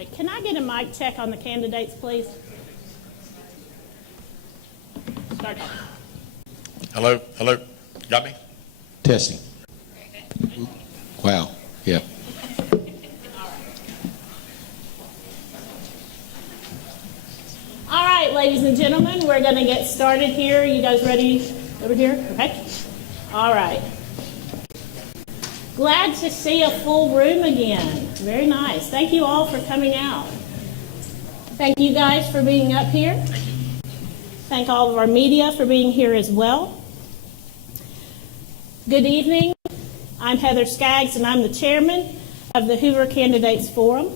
right, can I get a mic check on the candidates, please? Start talking. Hello, hello. Got me? Testing. Wow. Yep. All right, ladies and gentlemen, we're going to get started here. You guys ready over here? Okay. All right. Glad to see a full room again. Very nice. Thank you all for coming out. Thank you guys for being up here. Thank all of our media for being here as well. Good evening. I'm Heather Skaggs, and I'm the chairman of the Hoover Candidates Forum.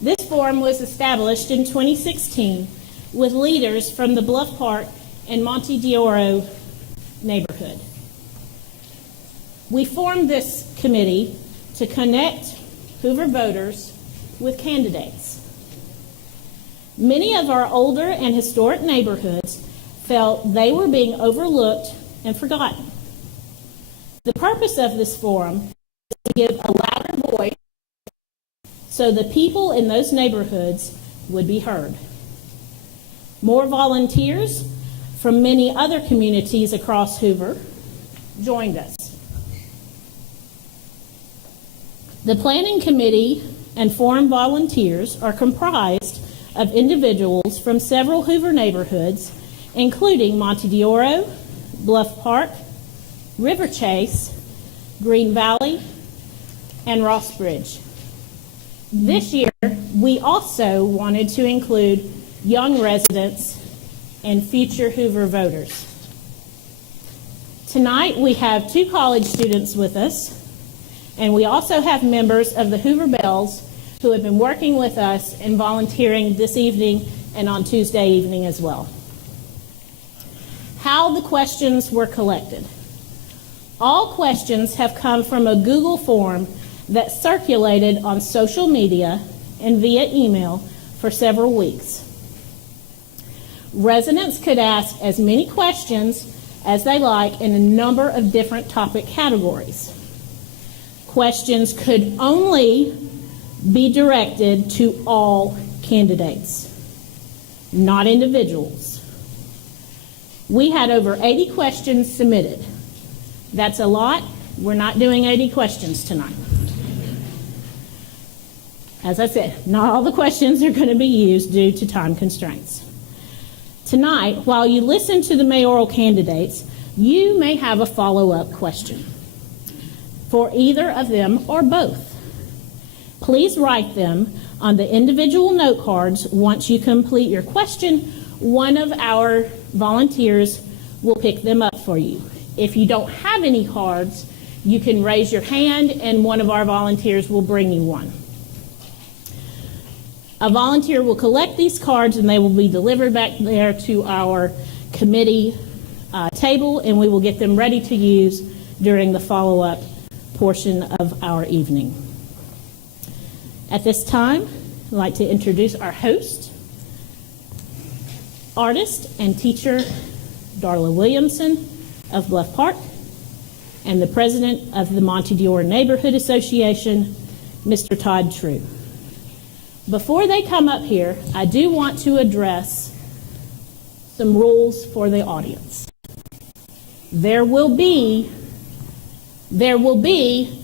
This forum was established in 2016 with leaders from the Bluff Park and Monte d'Oro neighborhood. We formed this committee to connect Hoover voters with candidates. Many of our older and historic neighborhoods felt they were being overlooked and forgotten. The purpose of this forum is to give a louder voice so the people in those neighborhoods would be heard. More volunteers from many other communities across Hoover joined us. The planning committee and forum volunteers are comprised of individuals from several Hoover neighborhoods, including Monte d'Oro, Bluff Park, River Chase, Green Valley, and Rossbridge. This year, we also wanted to include young residents and future Hoover voters. Tonight, we have 2 college students with us, and we also have members of the Hoover Bells who have been working with us and volunteering this evening and on Tuesday evening as well. How the questions were collected. All questions have come from a Google form that circulated on social media and via email for several weeks. Residents could ask as many questions as they like in a number of different topic categories. Questions could only be directed to all candidates, not individuals. We had over 80 questions submitted. That's a lot. We're not doing 80 questions tonight. As I said, not all the questions are going to be used due to time constraints. Tonight, while you listen to the mayoral candidates, you may have a follow-up question for either of them or both. Please write them on the individual note cards. Once you complete your question, one of our volunteers will pick them up for you. If you don't have any cards, you can raise your hand and one of our volunteers will bring you one. A volunteer will collect these cards and they will be delivered back there to our committee table, and we will get them ready to use during the follow-up portion of our evening. At this time, I'd like to introduce our host, artist and teacher Darla Williamson of Bluff Park, and the president of the Monte d'Oro Neighborhood Association, Mr. Todd True. Before they come up here, I do want to address some rules for the audience. There will be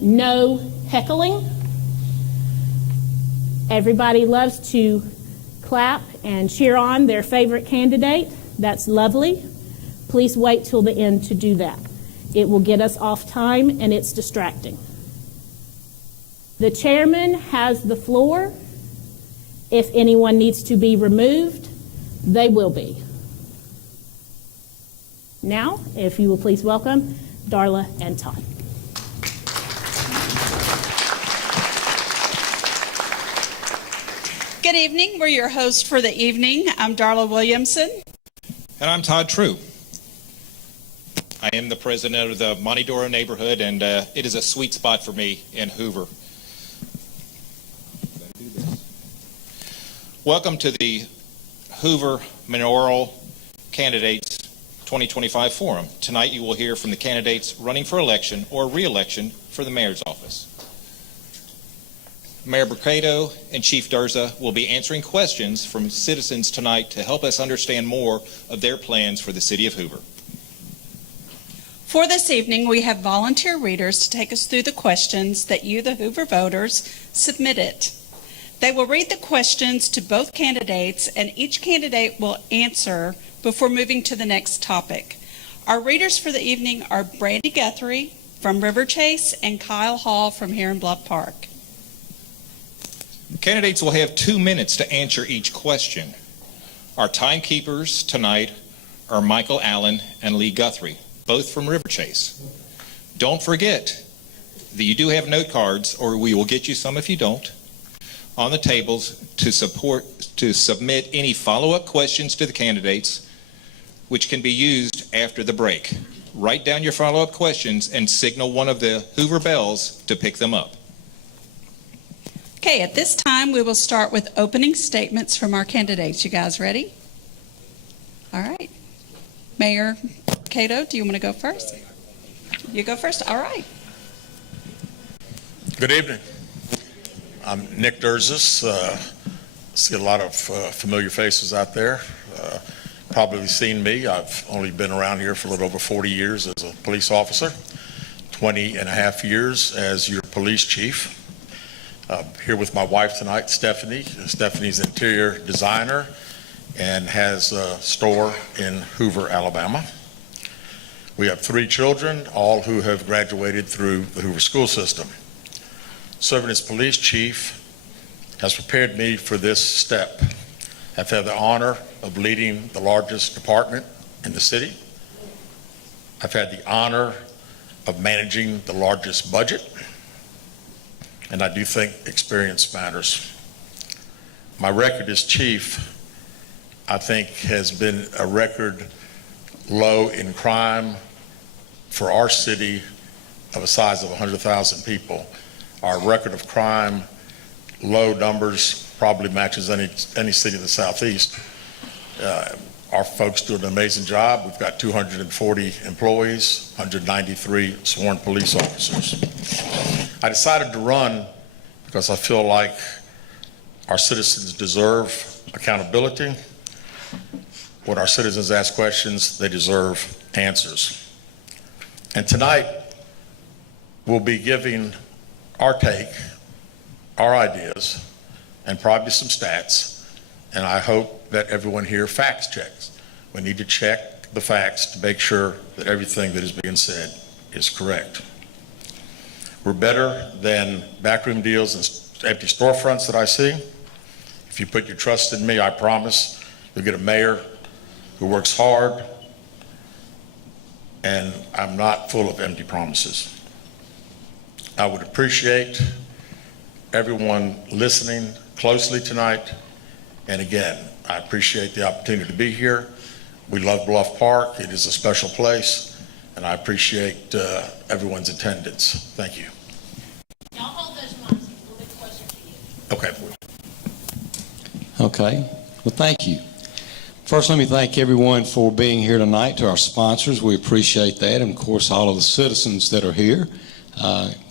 no heckling. Everybody loves to clap and cheer on their favorite candidate. That's lovely. Please wait till the end to do that. It will get us off time and it's distracting. The chairman has the floor. If anyone needs to be removed, they will be. Now, if you will please welcome Darla and Todd. Good evening. We're your host for the evening. I'm Darla Williamson. And I'm Todd True. I am the president of the Monte d'Oro neighborhood, and it is a sweet spot for me in Hoover. Welcome to the Hoover Mayoral Candidates 2025 Forum. Tonight you will hear from the candidates running for election or re-election for the mayor's office. Mayor Mercado and Chief Durza will be answering questions from citizens tonight to help us understand more of their plans for the city of Hoover. For this evening, we have volunteer readers to take us through the questions that you, the Hoover voters, submitted. They will read the questions to both candidates, and each candidate will answer before moving to the next topic. Our readers for the evening are Brandy Guthrie from River Chase and Kyle Hall from Heron Bluff Park. Candidates will have 2 minutes to answer each question. Our timekeepers tonight are Michael Allen and Lee Guthrie, both from River Chase. Don't forget that you do have note cards, or we will get you some if you don't, on the tables to submit any follow-up questions to the candidates, which can be used after the break. Write down your follow-up questions and signal one of the Hoover bells to pick them up. Okay, at this time, we will start with opening statements from our candidates. You guys ready? All right. Mayor Cato, do you want to go first? You go first? All right. Good evening. I'm Nick Durzis. See a lot of familiar faces out there. Probably seen me. I've only been around here for a little over 40 years as a police officer, 20 and a half years as your police chief. Here with my wife tonight, Stephanie. Stephanie's an interior designer and has a store in Hoover, Alabama. We have 3 children, all who have graduated through the Hoover school system. Serving as police chief has prepared me for this step. I've had the honor of leading the largest department in the city. I've had the honor of managing the largest budget. And I do think experience matters. My record as chief, I think, has been a record low in crime for our city of a size of 100,000 people. Our record of crime, low numbers, probably matches any city in the Southeast. Our folks do an amazing job. We've got 240 employees, 193 sworn police officers. I decided to run because I feel like our citizens deserve accountability. When our citizens ask questions, they deserve answers. And tonight, we'll be giving our take, our ideas, and probably some stats. And I hope that everyone here fact checks. We need to check the facts to make sure that everything that is being said is correct. We're better than backroom deals and empty storefronts that I see. If you put your trust in me, I promise you'll get a mayor who works hard, and I'm not full of empty promises. I would appreciate everyone listening closely tonight. And again, I appreciate the opportunity to be here. We love Bluff Park. It is a special place, and I appreciate everyone's attendance. Thank you. Y'all hold those mics a little bit closer to you. Okay. Okay. Well, thank you. First, let me thank everyone for being here tonight. To our sponsors, we appreciate that. And, of course, all of the citizens that are here.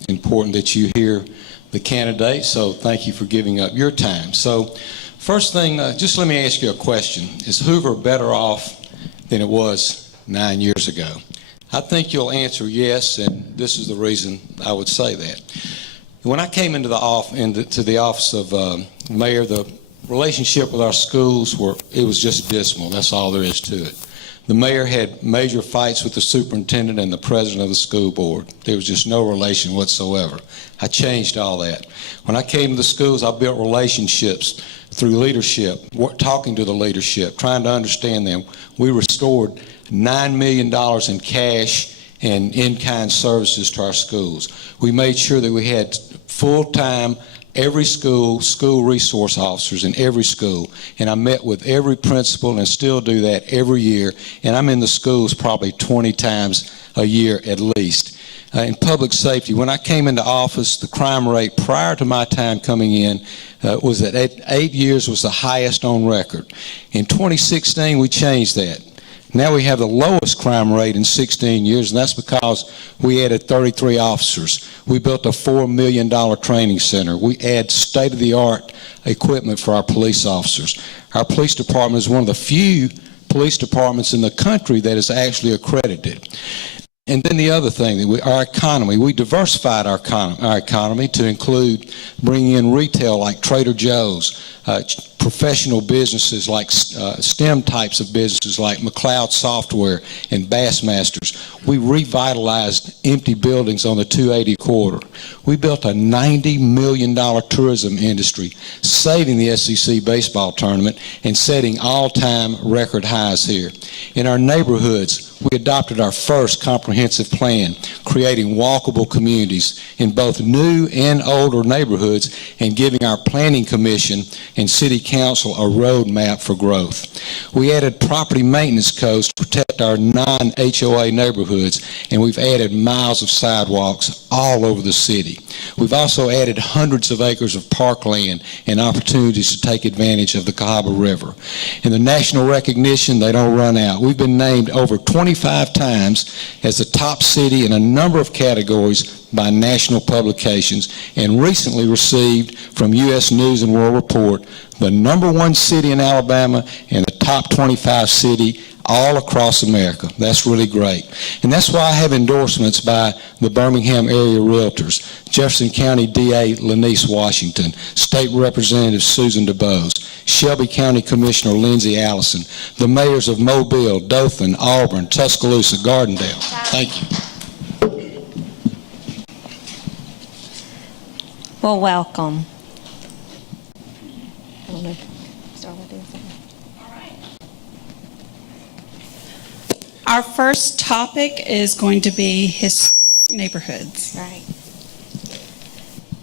Important that you hear the candidates, so thank you for giving up your time. So, first thing, just let me ask you a question. Is Hoover better off than it was 9 years ago? I think you'll answer yes, and this is the reason I would say that. When I came into the office of mayor, the relationship with our schools was just dismal. That's all there is to it. The mayor had major fights with the superintendent and the president of the school board. There was just no relation whatsoever. I changed all that. When I came to the schools, I built relationships through leadership, talking to the leadership, trying to understand them. We restored $9 million in cash and in-kind services to our schools. We made sure that we had full-time every school resource officers in every school, and I met with every principal and still do that every year, and I'm in the schools probably 20 times a year at least. In public safety, when I came into office, the crime rate prior to my time coming in was at 8 years was the highest on record. In 2016, we changed that. Now we have the lowest crime rate in 16 years, and that's because we added 33 officers. We built a $4 million training center. We add state-of-the-art equipment for our police officers. Our police department is one of the few police departments in the country that is actually accredited. And then the other thing, our economy, we diversified our economy to include bringing in retail like Trader Joe's, professional businesses like STEM types of businesses like McLeod Software and Bassmasters. We revitalized empty buildings on the 280 corridor. We built a $90 million tourism industry, saving the SEC baseball tournament and setting all-time record highs here. In our neighborhoods, we adopted our first comprehensive plan, creating walkable communities in both new and older neighborhoods and giving our planning commission and city council a roadmap for growth. We added property maintenance codes to protect our non-HOA neighborhoods, and we've added miles of sidewalks all over the city. We've also added hundreds of acres of parkland and opportunities to take advantage of the Cahaba River. And the national recognition, they don't run out. We've been named over 25 times as the top city in a number of categories by national publications, and recently received from U.S. News and World Report the #1 city in Alabama and the top 25 city all across America. That's really great. And that's why I have endorsements by the Birmingham area realtors, Jefferson County DA Lanice Washington, State Representative Susan DuBose, Shelby County Commissioner Lindsay Allison, the mayors of Mobile, Dothan, Auburn, Tuscaloosa, Gardendale. Thank you. Well, welcome. Our first topic is going to be historic neighborhoods. Right.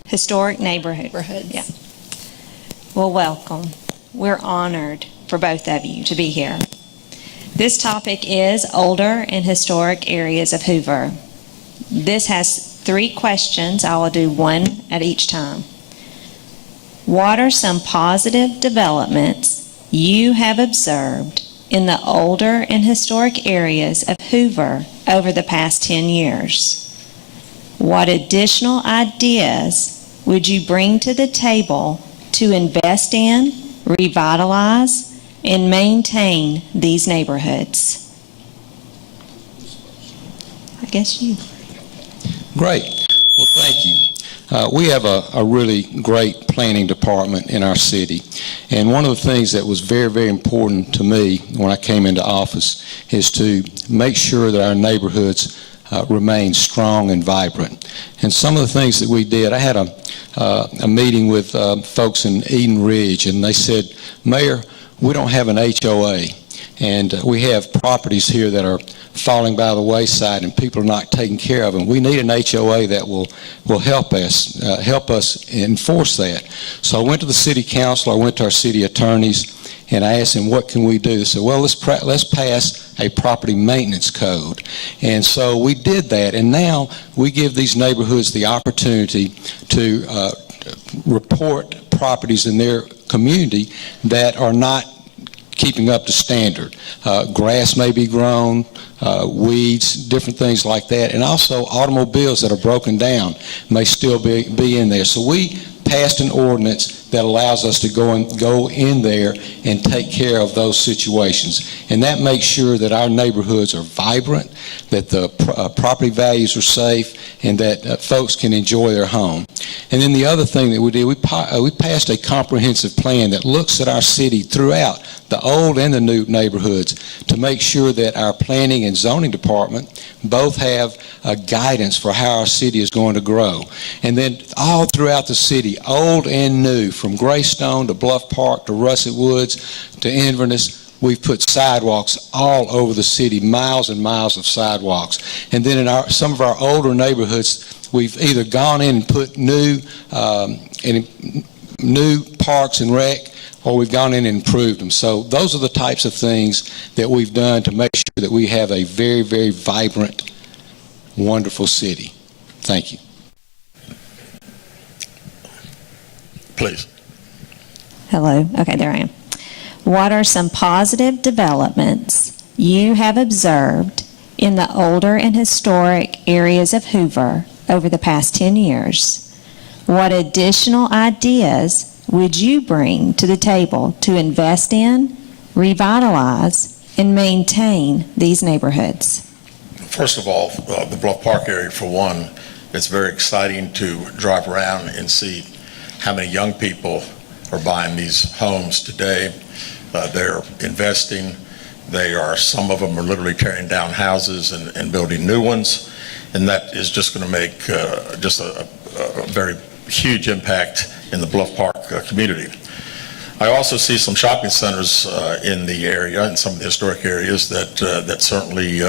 Historic neighborhoods. Yeah. Well, welcome. We're honored for both of you to be here. This topic is older and historic areas of Hoover. This has 3 questions. I will do one at each time. What are some positive developments you have observed in the older and historic areas of Hoover over the past 10 years? What additional ideas would you bring to the table to invest in, revitalize, and maintain these neighborhoods? I guess you. Great. Well, thank you. We have a really great planning department in our city. And one of the things that was very, very important to me when I came into office is to make sure that our neighborhoods remain strong and vibrant. And some of the things that we did, I had a meeting with folks in Eden Ridge, and they said, Mayor, we don't have an HOA. And we have properties here that are falling by the wayside and people are not taking care of them. We need an HOA that will help us enforce that. So I went to the city council, I went to our city attorneys, and I asked them, what can we do? They said, well, let's pass a property maintenance code. And so we did that, and now we give these neighborhoods the opportunity to report properties in their community that are not keeping up to standard. Grass may be grown, weeds, different things like that, and also automobiles that are broken down may still be in there. So we passed an ordinance that allows us to go in there and take care of those situations. And that makes sure that our neighborhoods are vibrant, that the property values are safe, and that folks can enjoy their home. And then the other thing that we did, we passed a comprehensive plan that looks at our city throughout the old and the new neighborhoods to make sure that our planning and zoning department both have guidance for how our city is going to grow. And then all throughout the city, old and new, from Greystone to Bluff Park to Russet Woods to Inverness, we've put sidewalks all over the city, miles and miles of sidewalks. And then in some of our older neighborhoods, we've either gone in and put new parks and rec, or we've gone in and improved them. So those are the types of things that we've done to make sure that we have a very, very vibrant, wonderful city. Thank you. Please. Hello. Okay, there I am. What are some positive developments you have observed in the older and historic areas of Hoover over the past 10 years? What additional ideas would you bring to the table to invest in, revitalize, and maintain these neighborhoods? First of all, the Bluff Park area, for one, it's very exciting to drive around and see how many young people are buying these homes today. They're investing. Some of them are literally tearing down houses and building new ones, and that is just going to make just a very huge impact in the Bluff Park community. I also see some shopping centers in the area, in some of the historic areas, that certainly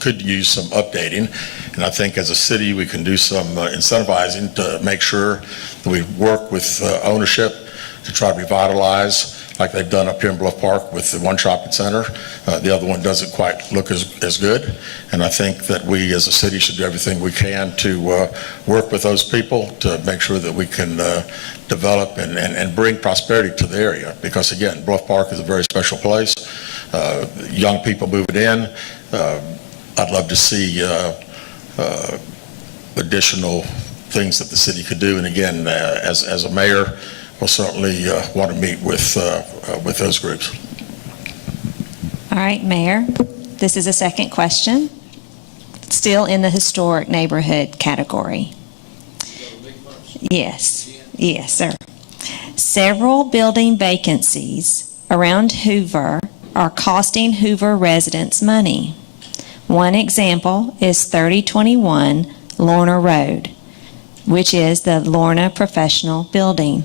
could use some updating. And I think as a city, we can do some incentivizing to make sure that we work with ownership to try to revitalize, like they've done up here in Bluff Park with the one shopping center. The other one doesn't quite look as good. And I think that we as a city should do everything we can to work with those people to make sure that we can develop and bring prosperity to the area. Because again, Bluff Park is a very special place. Young people moving in. I'd love to see additional things that the city could do. And again, as a mayor, we'll certainly want to meet with those groups. All right, Mayor, this is a second question, still in the historic neighborhood category. Yes, sir. Several building vacancies around Hoover are costing Hoover residents money. One example is 3021 Lorna Road, which is the Lorna Professional Building.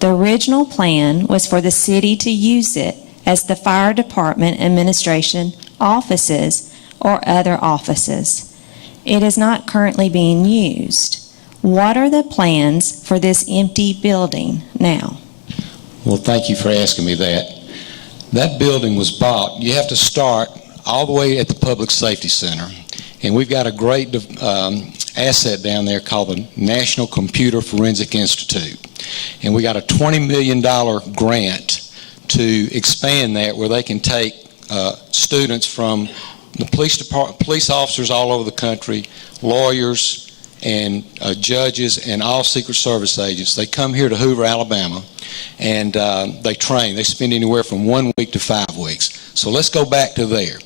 The original plan was for the city to use it as the fire department administration offices or other offices. It is not currently being used. What are the plans for this empty building now? Well, thank you for asking me that. That building was bought. You have to start all the way at the Public Safety Center. And we've got a great asset down there called the National Computer Forensic Institute. And we got a $20 million grant to expand that, where they can take students from the police officers all over the country, lawyers, and judges, and all Secret Service agents. They come here to Hoover, Alabama, and they train. They spend anywhere from 1 week to 5 weeks. So let's go back to there.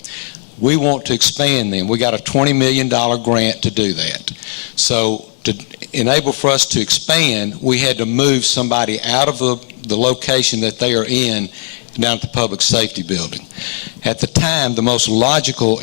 We want to expand them. We got a $20 million grant to do that. So to enable for us to expand, we had to move somebody out of the location that they are in down at the Public Safety Building. At the time, the most logical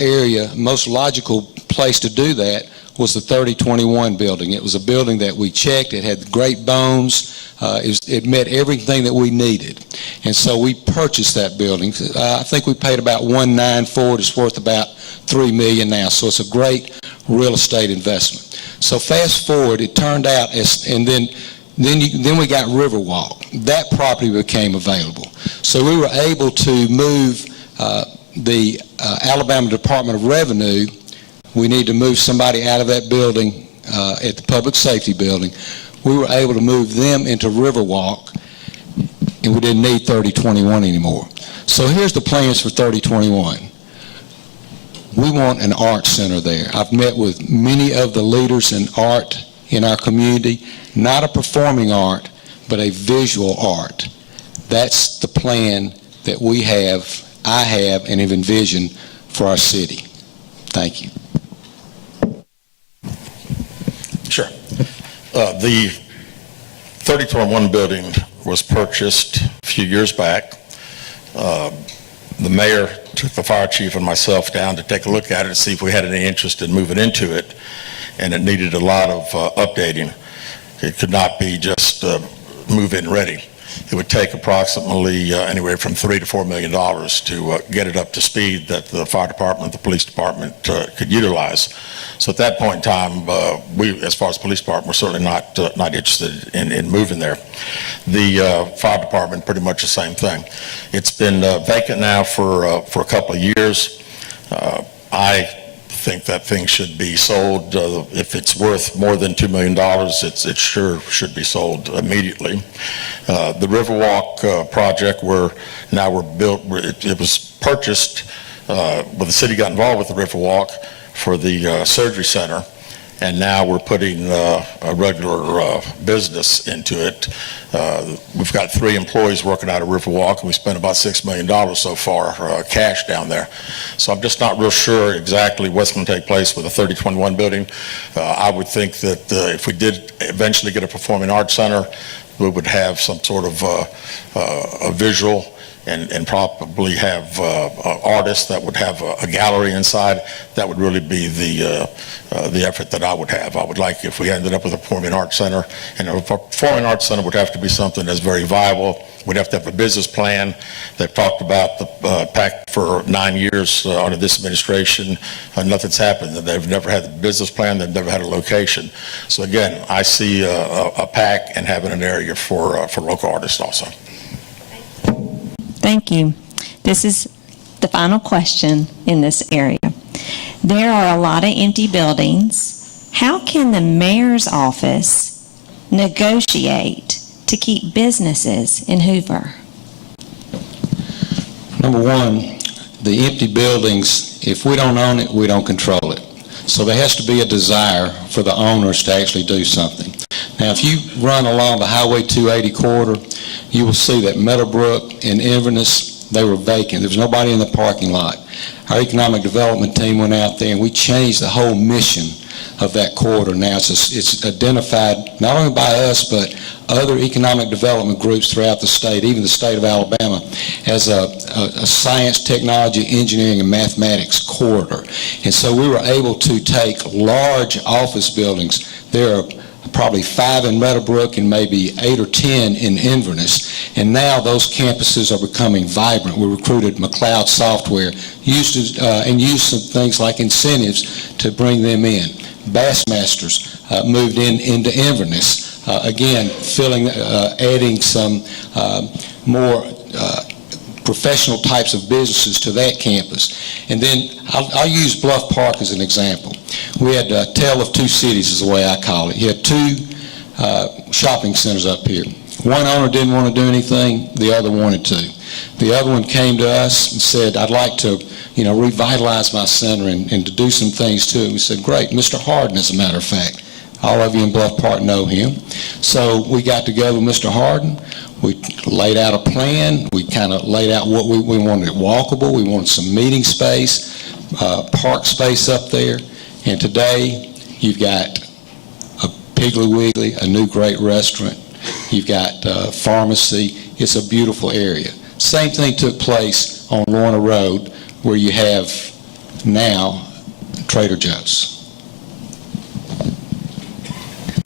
place to do that was the 3021 building. It was a building that we checked. It had great bones. It met everything that we needed. And so we purchased that building. I think we paid about $194 for it. It's worth about $3 million now. So it's a great real estate investment. So fast forward, it turned out, and then we got Riverwalk. That property became available. So we were able to move the Alabama Department of Revenue. We need to move somebody out of that building at the Public Safety Building. We were able to move them into Riverwalk, and we didn't need 3021 anymore. So here's the plans for 3021. We want an art center there. I've met with many of the leaders in art in our community, not a performing art, but a visual art. That's the plan that we have, I have, and have envisioned for our city. Thank you. Sure. The 3021 building was purchased a few years back. The mayor took the fire chief and myself down to take a look at it to see if we had any interest in moving into it, and it needed a lot of updating. It could not be just move-in ready. It would take approximately anywhere from $3 to $4 million to get it up to speed that the fire department, the police department could utilize. So at that point in time, we, as far as the police department, were certainly not interested in moving there. The fire department, pretty much the same thing. It's been vacant now for a couple of years. I think that thing should be sold. If it's worth more than $2 million, it sure should be sold immediately. The Riverwalk project, it was purchased the city got involved with the Riverwalk for the surgery center, and now we're putting a regular business into it. We've got 3 employees working out of Riverwalk, and we spent about $6 million so far cash down there. So I'm just not real sure exactly what's going to take place with the 3021 building. I would think that if we did eventually get a performing arts center, we would have some sort of a visual and probably have artists that would have a gallery inside. That would really be the effort that I would have. I would like if we ended up with a performing arts center, and a performing arts center would have to be something that's very viable. We'd have to have a business plan. They've talked about the PAC for 9 years under this administration. Nothing's happened. They've never had a business plan. They've never had a location. So again, I see a PAC and having an area for local artists also. Thank you. This is the final question in this area. There are a lot of empty buildings. How can the mayor's office negotiate to keep businesses in Hoover? Number one, the empty buildings, if we don't own it, we don't control it. So there has to be a desire for the owners to actually do something. Now, if you run along the Highway 280 corridor, you will see that Meadowbrook and Inverness, they were vacant. There was nobody in the parking lot. Our economic development team went out there and we changed the whole mission of that corridor. Now it's identified not only by us, but other economic development groups throughout the state, even the state of Alabama, as a science, technology, engineering, and mathematics corridor. And so we were able to take large office buildings. There are probably 5 in Meadowbrook and maybe 8 or 10 in Inverness. And now those campuses are becoming vibrant. We recruited McLeod Software, used some things like incentives to bring them in. Bassmasters moved into Inverness, again, adding some more professional types of businesses to that campus. And then I'll use Bluff Park as an example. We had a tale of 2 cities is the way I call it. You had 2 shopping centers up here. One owner didn't want to do anything, the other wanted to. The other one came to us and said, I'd like to revitalize my center and to do some things too. We said, great, Mr. Harden, as a matter of fact. All of you in Bluff Park know him. So we got together with Mr. Harden. We laid out a plan. We kind of laid out what we wanted it walkable. We wanted some meeting space, park space up there. And today, you've got a Piggly Wiggly, a new great restaurant. You've got a pharmacy. It's a beautiful area. Same thing took place on Lorna Road, where you have now Trader Joe's.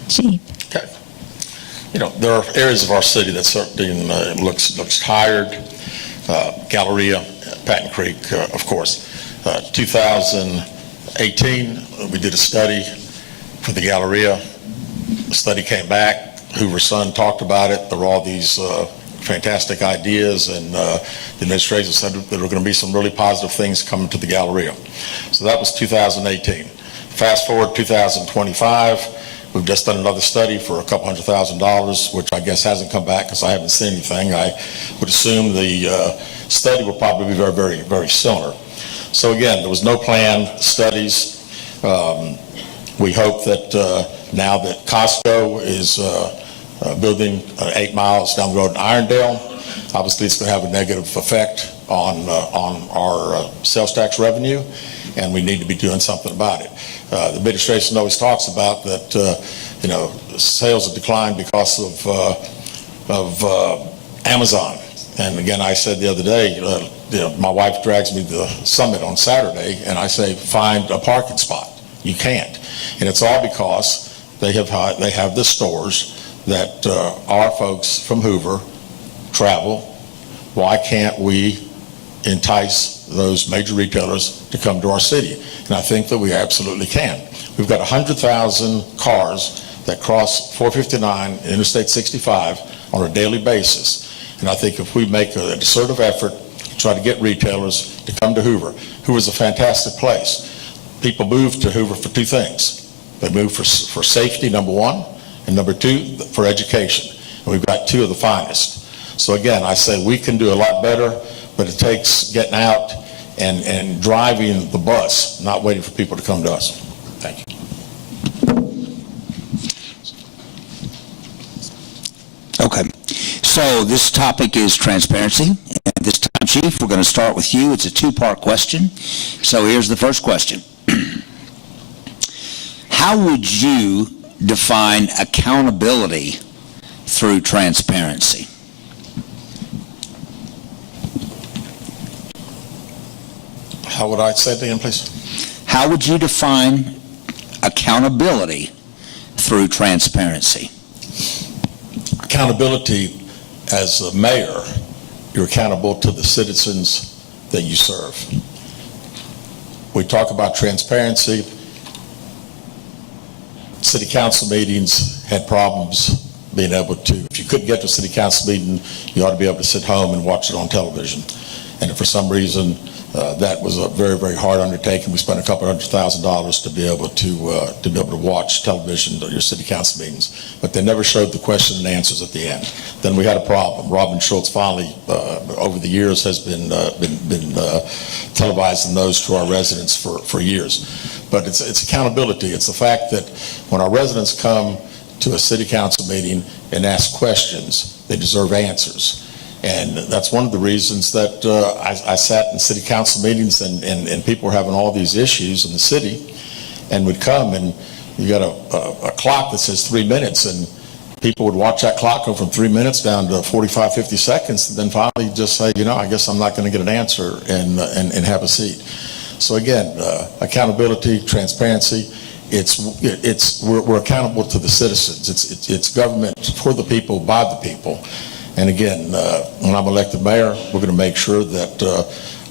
Chief. Okay. There are areas of our city that certainly looks tired. Galleria, Patton Creek, of course. 2018, we did a study for the Galleria. The study came back. Hoover's son talked about it. There were all these fantastic ideas, and the administration said there were going to be some really positive things coming to the Galleria. So that was 2018. Fast forward 2025. We've just done another study for a couple $100,000, which I guess hasn't come back because I haven't seen anything. I would assume the study will probably be very, very, very similar. So again, there was no plan, studies. We hope that now that Costco is building 8 miles down the road in Irondale, obviously it's going to have a negative effect on our sales tax revenue, and we need to be doing something about it. The administration always talks about that, sales have declined because of Amazon. And again, I said the other day, my wife drags me to the summit on Saturday, and I say, find a parking spot. You can't. And it's all because they have the stores that our folks from Hoover travel. Why can't we entice those major retailers to come to our city? And I think that we absolutely can. We've got 100,000 cars that cross 459 and Interstate 65 on a daily basis. And I think if we make a concerted effort to try to get retailers to come to Hoover, Hoover's a fantastic place. People move to Hoover for 2 things. They move for safety, number 1, and number 2, for education. And we've got 2 of the finest. So again, I say we can do a lot better, but it takes getting out and driving the bus, not waiting for people to come to us. Thank you. Okay, so this topic is transparency. And this time, Chief, we're going to start with you. It's a two-part question. So here's the first question. How would you define accountability through transparency? How would I say it again, please? How would you define accountability through transparency? Accountability, as a mayor, you're accountable to the citizens that you serve. We talk about transparency. City council meetings had problems being able to, if you couldn't get to a city council meeting, you ought to be able to sit home and watch it on television. And if for some reason that was a very, very hard undertaking, we spent a couple $100,000 to be able to watch television or your city council meetings. But they never showed the question and answers at the end. Then we had a problem. Robin Schultz finally, over the years, has been televising those to our residents for years. But it's accountability. It's the fact that when our residents come to a city council meeting and ask questions, they deserve answers. And that's one of the reasons that I sat in city council meetings and people were having all these issues in the city and would come and you got a clock that says 3 minutes and people would watch that clock go from 3 minutes down to 45, 50 seconds and then finally just say, I guess I'm not going to get an answer and have a seat. So again, accountability, transparency, we're accountable to the citizens. It's government for the people, by the people. And again, when I'm elected mayor, we're going to make sure that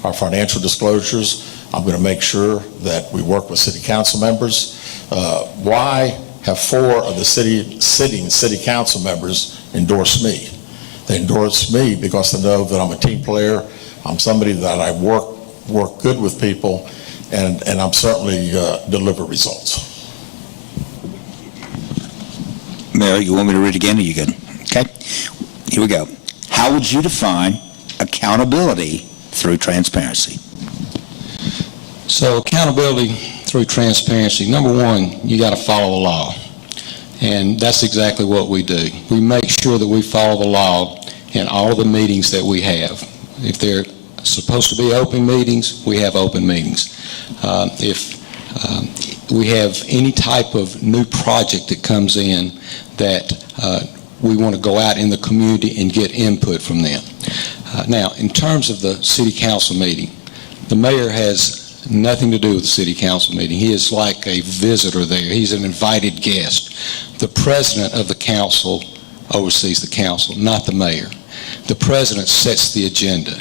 our financial disclosures, I'm going to make sure that we work with city council members. Why have 4 of the sitting city council members endorse me? They endorse me because they know that I'm a team player. I'm somebody that I work good with people, and I'm certainly deliver results. Mary, you want me to read again? Or you good? Okay. Here we go. How would you define accountability through transparency? So accountability through transparency, number one, you got to follow the law. And that's exactly what we do. We make sure that we follow the law in all the meetings that we have. If they're supposed to be open meetings, we have open meetings. If we have any type of new project that comes in that we want to go out in the community and get input from them. Now, in terms of the city council meeting, the mayor has nothing to do with the city council meeting. He is like a visitor there. He's an invited guest. The president of the council oversees the council, not the mayor. The president sets the agenda.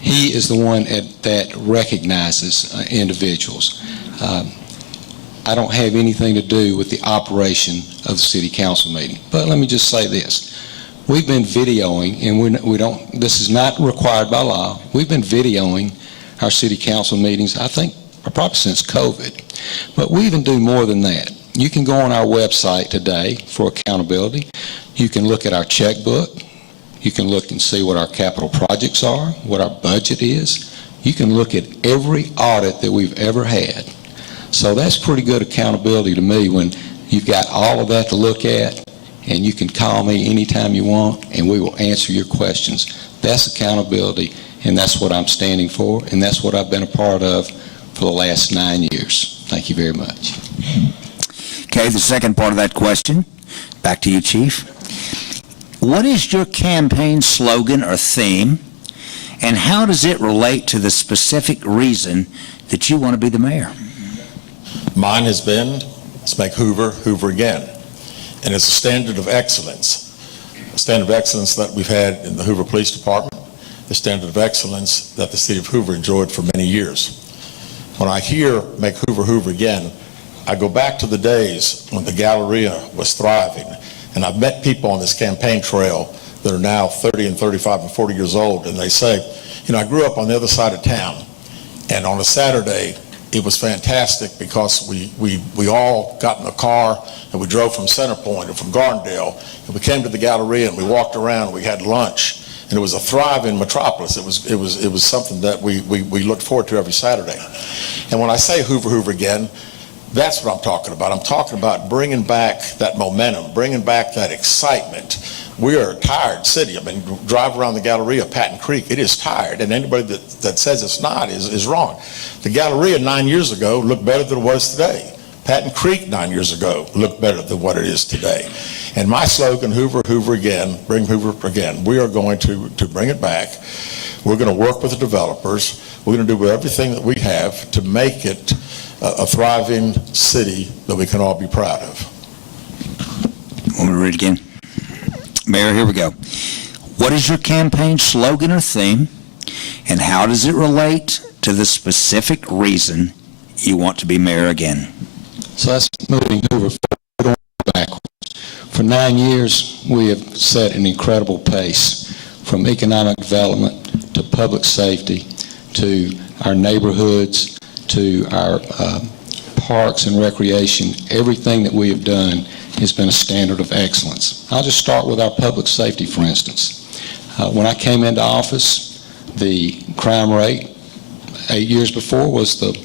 He is the one that recognizes individuals. I don't have anything to do with the operation of the city council meeting. But let me just say this. We've been videoing, and this is not required by law. We've been videoing our city council meetings, I think, probably since COVID. But we even do more than that. You can go on our website today for accountability. You can look at our checkbook. You can look and see what our capital projects are, what our budget is. You can look at every audit that we've ever had. So that's pretty good accountability to me when you've got all of that to look at, and you can call me anytime you want, and we will answer your questions. That's accountability, and that's what I'm standing for, and that's what I've been a part of for the last 9 years. Thank you very much. Okay, the second part of that question, back to you, Chief. What is your campaign slogan or theme, and how does it relate to the specific reason that you want to be the mayor? Mine has been, let's make Hoover, Hoover again. And it's a standard of excellence that we've had in the Hoover Police Department, the standard of excellence that the city of Hoover enjoyed for many years. When I hear make Hoover, Hoover again, I go back to the days when the Galleria was thriving. And I've met people on this campaign trail that are now 30 and 35 and 40 years old, and they say, I grew up on the other side of town, and on a Saturday, it was fantastic because we all got in a car and we drove from Center Point or from Gardendale, and we came to the Galleria and we walked around and we had lunch and it was a thriving metropolis. It was something that we looked forward to every Saturday. And when I say Hoover again, that's what I'm talking about. I'm talking about bringing back that momentum, bringing back that excitement. We are a tired city. I mean, drive around the Galleria, Patton Creek, it is tired, and anybody that says it's not is wrong. The Galleria 9 years ago looked better than it was today. Patton Creek 9 years ago looked better than what it is today. And my slogan, Hoover again, bring Hoover again. We are going to bring it back. We're going to work with the developers. We're going to do everything that we have to make it a thriving city that we can all be proud of. Want me to read it again? Mayor, here we go. What is your campaign slogan or theme, and how does it relate to the specific reason you want to be mayor again? So that's moving Hoover forward or backwards. For 9 years, we have set an incredible pace from economic development to public safety to our neighborhoods to our parks and recreation. Everything that we have done has been a standard of excellence. I'll just start with our public safety, for instance. When I came into office, the crime rate 8 years before was the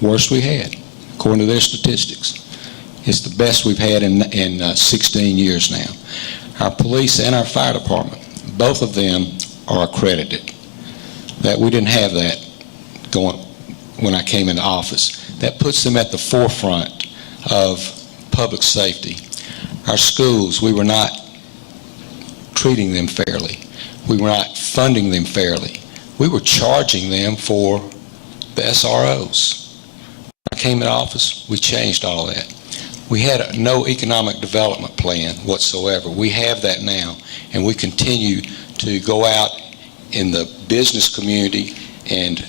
worst we had, according to their statistics. It's the best we've had in 16 years now. Our police and our fire department, both of them are accredited. That we didn't have that going when I came into office. That puts them at the forefront of public safety. Our schools, we were not treating them fairly. We were not funding them fairly. We were charging them for the SROs. When I came into office, we changed all of that. We had no economic development plan whatsoever. We have that now, and we continue to go out in the business community. And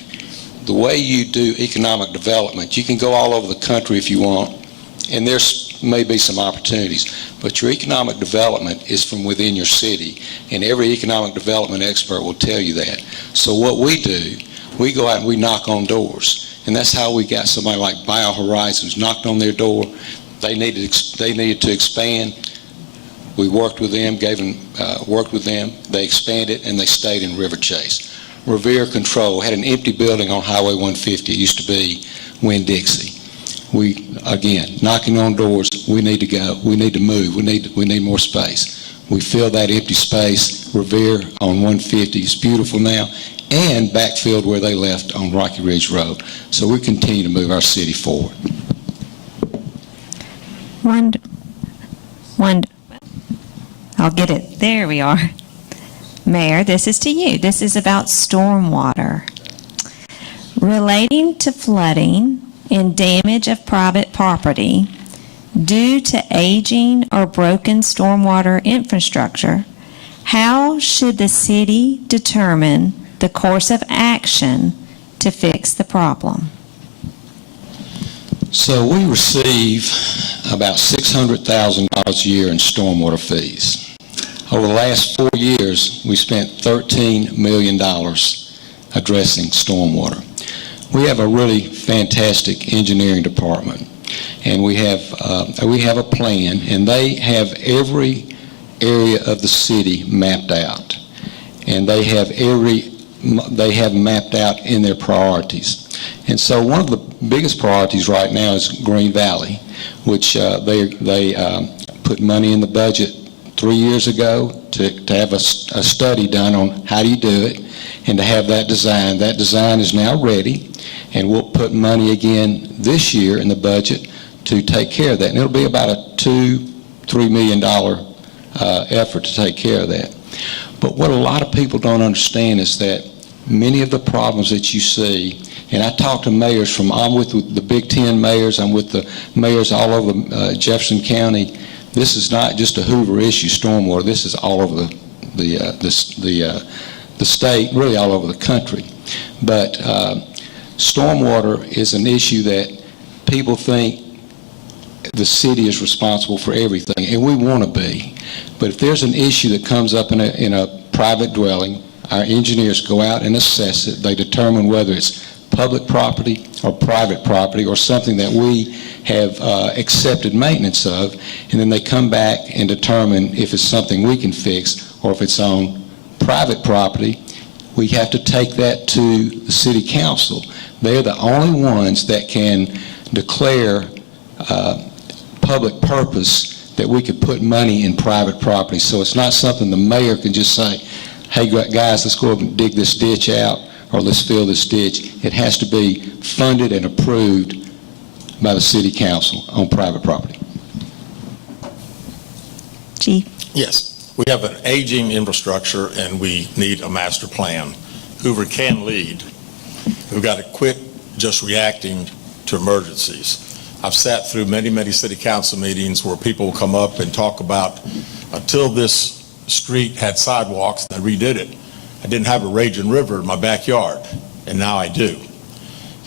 the way you do economic development, you can go all over the country if you want, and there's maybe some opportunities, but your economic development is from within your city, and every economic development expert will tell you that. So what we do, we go out and we knock on doors, and that's how we got somebody like BioHorizons, knocked on their door. They needed to expand. We worked with them, worked with them. They expanded, and they stayed in River Chase. Revere Control had an empty building on Highway 150. It used to be Winn-Dixie. We, again, knocking on doors. We need to go. We need to move. We need more space. We fill that empty space. Revere on 150 is beautiful now, and backfilled where they left on Rocky Ridge Road. So we continue to move our city forward. I'll get it. There we are. Mayor, this is to you. This is about stormwater. Relating to flooding and damage of private property due to aging or broken stormwater infrastructure, how should the city determine the course of action to fix the problem? So we receive about $600,000 a year in stormwater fees. Over the last 4 years, we spent $13 million addressing stormwater. We have a really fantastic engineering department, and we have a plan, and they have every area of the city mapped out, and they have mapped out in their priorities. And so one of the biggest priorities right now is Green Valley, which they put money in the budget 3 years ago to have a study done on how do you do it, and to have that design. That design is now ready, and we'll put money again this year in the budget to take care of that. And it'll be about a $2-3 million effort to take care of that. But what a lot of people don't understand is that many of the problems that you see, and I talk to mayors I'm with the Big Ten mayors, I'm with the mayors all over Jefferson County. This is not just a Hoover issue, stormwater. This is all over the state, really all over the country. But stormwater is an issue that people think the city is responsible for everything, and we want to be. But if there's an issue that comes up in a private dwelling, our engineers go out and assess it. They determine whether it's public property or private property or something that we have accepted maintenance of, and then they come back and determine if it's something we can fix or if it's on private property, we have to take that to the city council. They're the only ones that can declare public purpose that we could put money in private property. So it's not something the mayor can just say, hey guys, let's go up and dig this ditch out, or let's fill this ditch. It has to be funded and approved by the city council on private property. Chief? Yes, we have an aging infrastructure and we need a master plan. Hoover can lead. We've got to quit just reacting to emergencies. I've sat through many, many city council meetings where people will come up and talk about, until this street had sidewalks and I redid it, I didn't have a raging river in my backyard, and now I do.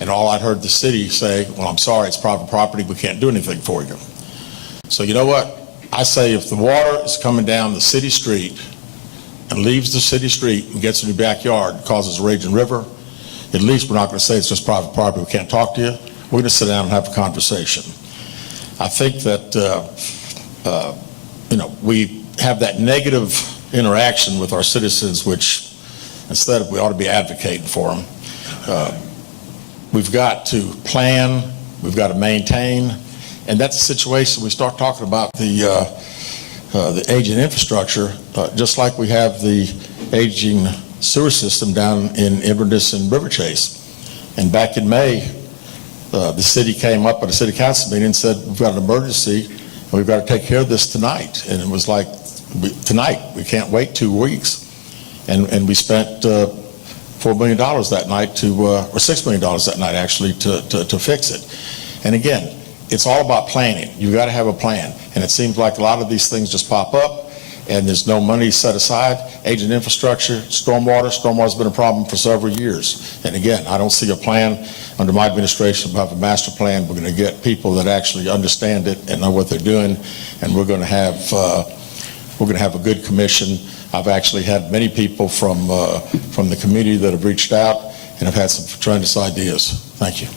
And all I'd heard the city say, well, I'm sorry, it's private property, we can't do anything for you. So you know what? I say if the water is coming down the city street and leaves the city street and gets in your backyard and causes a raging river, at least we're not going to say it's just private property, we can't talk to you. We're going to sit down and have a conversation. I think that, we have that negative interaction with our citizens, which instead of we ought to be advocating for them. We've got to plan, we've got to maintain, and that's the situation. We start talking about the aging infrastructure, just like we have the aging sewer system down in Inverness and River Chase. And back in May, the city came up at a city council meeting and said, we've got an emergency and we've got to take care of this tonight. And it was like, tonight, we can't wait 2 weeks. And we spent $4 million that night or $6 million that night actually to fix it. And again, it's all about planning. You've got to have a plan. And it seems like a lot of these things just pop up and there's no money set aside. Aging infrastructure, stormwater's been a problem for several years. And again, I don't see a plan under my administration about a master plan. We're going to get people that actually understand it and know what they're doing, and we're going to have a good commission. I've actually had many people from the community that have reached out and have had some tremendous ideas. Thank you.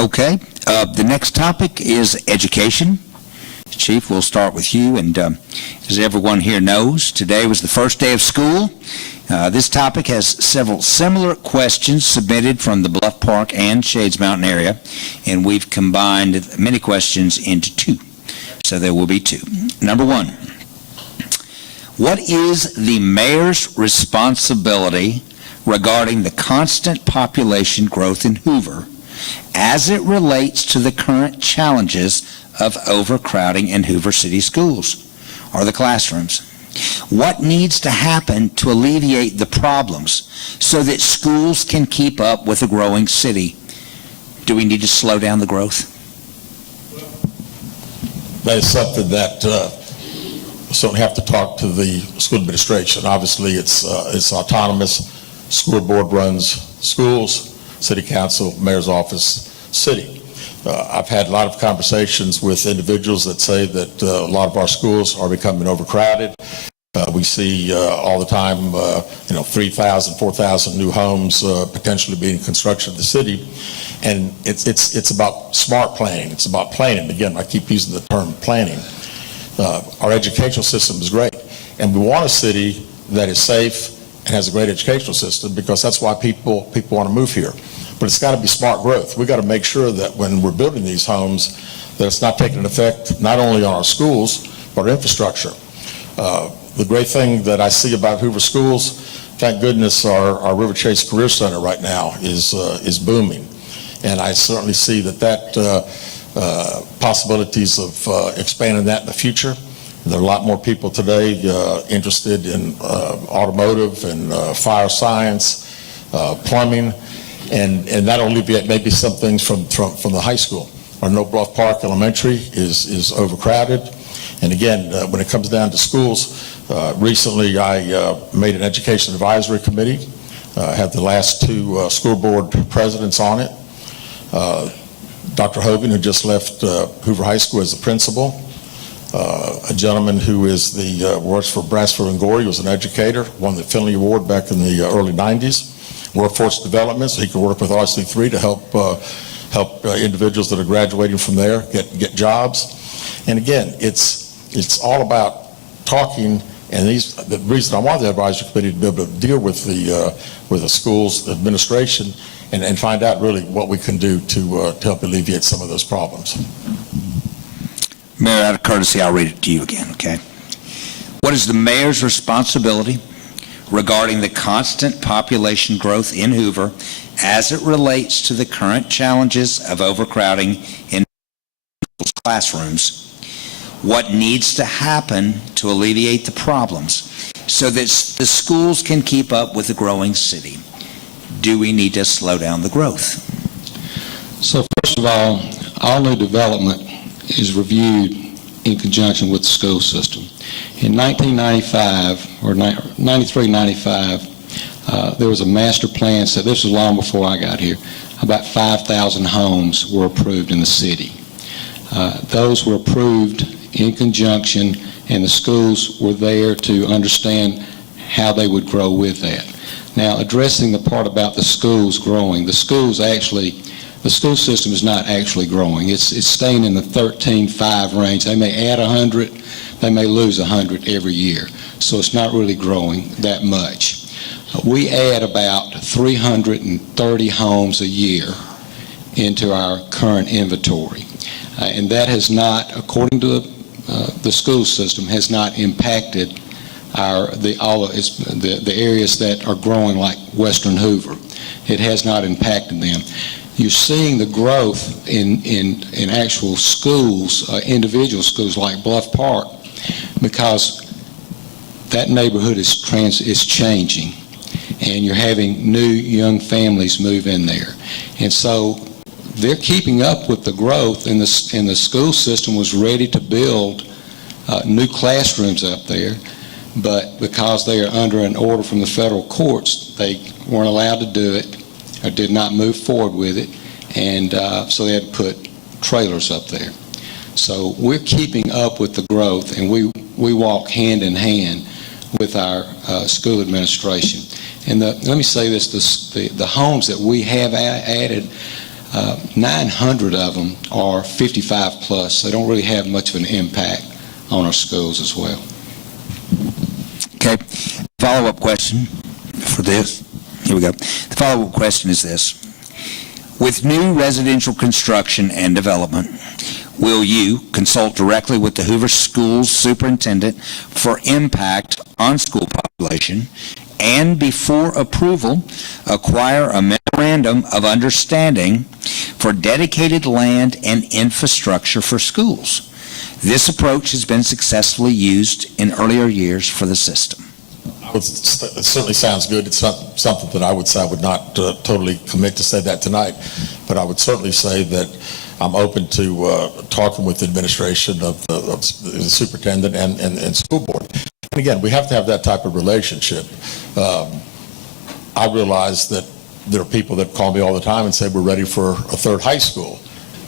Okay. The next topic is education. Chief, we'll start with you. And as everyone here knows, today was the first day of school. This topic has several similar questions submitted from the Bluff Park and Shades Mountain area, and we've combined many questions into 2. So there will be 2. Number 1, what is the mayor's responsibility regarding the constant population growth in Hoover as it relates to the current challenges of overcrowding in Hoover City schools or the classrooms? What needs to happen to alleviate the problems so that schools can keep up with a growing city? Do we need to slow down the growth? That is something that certainly have to talk to the school administration. Obviously, it's autonomous. School board runs schools, city council, mayor's office, city. I've had a lot of conversations with individuals that say that a lot of our schools are becoming overcrowded. We see all the time, 3,000, 4,000 new homes potentially being constructed in the city. And it's about smart planning. It's about planning. Again, I keep using the term planning. Our educational system is great. And we want a city that is safe and has a great educational system because that's why people want to move here. But it's got to be smart growth. We've got to make sure that when we're building these homes, that it's not taking an effect not only on our schools, but our infrastructure. The great thing that I see about Hoover schools, thank goodness our River Chase Career Center right now is booming. And I certainly see that possibilities of expanding that in the future. There are a lot more people today interested in automotive and fire science, plumbing, and that'll alleviate maybe some things from the high school. Our No Bluff Park Elementary is overcrowded. And again, when it comes down to schools, recently I made an education advisory committee, had the last 2 school board presidents on it. Dr. Hogan, who just left Hoover High School as the principal, a gentleman who is works for Brasford and Gorey, was an educator, won the Finley Award back in the early 90s. Workforce development, so he can work with RC3 to help individuals that are graduating from there get jobs. And again, it's all about talking And the reason I want the advisory committee to be able to deal with the schools administration and find out really what we can do to help alleviate some of those problems. Mayor, out of courtesy, I'll read it to you again, okay? What is the mayor's responsibility regarding the constant population growth in Hoover as it relates to the current challenges of overcrowding in classrooms? What needs to happen to alleviate the problems so that the schools can keep up with the growing city? Do we need to slow down the growth? So first of all new development is reviewed in conjunction with the school system. In 1995, or 93-95, there was a master plan, so this was long before I got here. About 5,000 homes were approved in the city. Those were approved in conjunction, and the schools were there to understand how they would grow with that. Now, addressing the part about the schools growing, the school system is not actually growing. It's staying in the 13.5 range. They may add 100, they may lose 100 every year. So it's not really growing that much. We add about 330 homes a year into our current inventory. And that has not, according to the school system, has not impacted the areas that are growing like Western Hoover. It has not impacted them. You're seeing the growth in actual schools, individual schools like Bluff Park, because that neighborhood is changing, and you're having new young families move in there. And so they're keeping up with the growth, and the school system was ready to build new classrooms up there, but because they are under an order from the federal courts, they weren't allowed to do it, or did not move forward with it, and so they had to put trailers up there. So we're keeping up with the growth, and we walk hand in hand with our school administration. And let me say this, the homes that we have added, 900 of them are 55 plus. They don't really have much of an impact on our schools as well. Okay, follow-up question for this. Here we go. The follow-up question is this. With new residential construction and development, will you consult directly with the Hoover Schools Superintendent for impact on school population, and before approval, acquire a memorandum of understanding for dedicated land and infrastructure for schools? This approach has been successfully used in earlier years for the system. It certainly sounds good. It's not something that I would say I would not totally commit to say that tonight, but I would certainly say that I'm open to talking with the administration of the superintendent and school board. And again, we have to have that type of relationship. I realize that there are people that call me all the time and say we're ready for a third high school.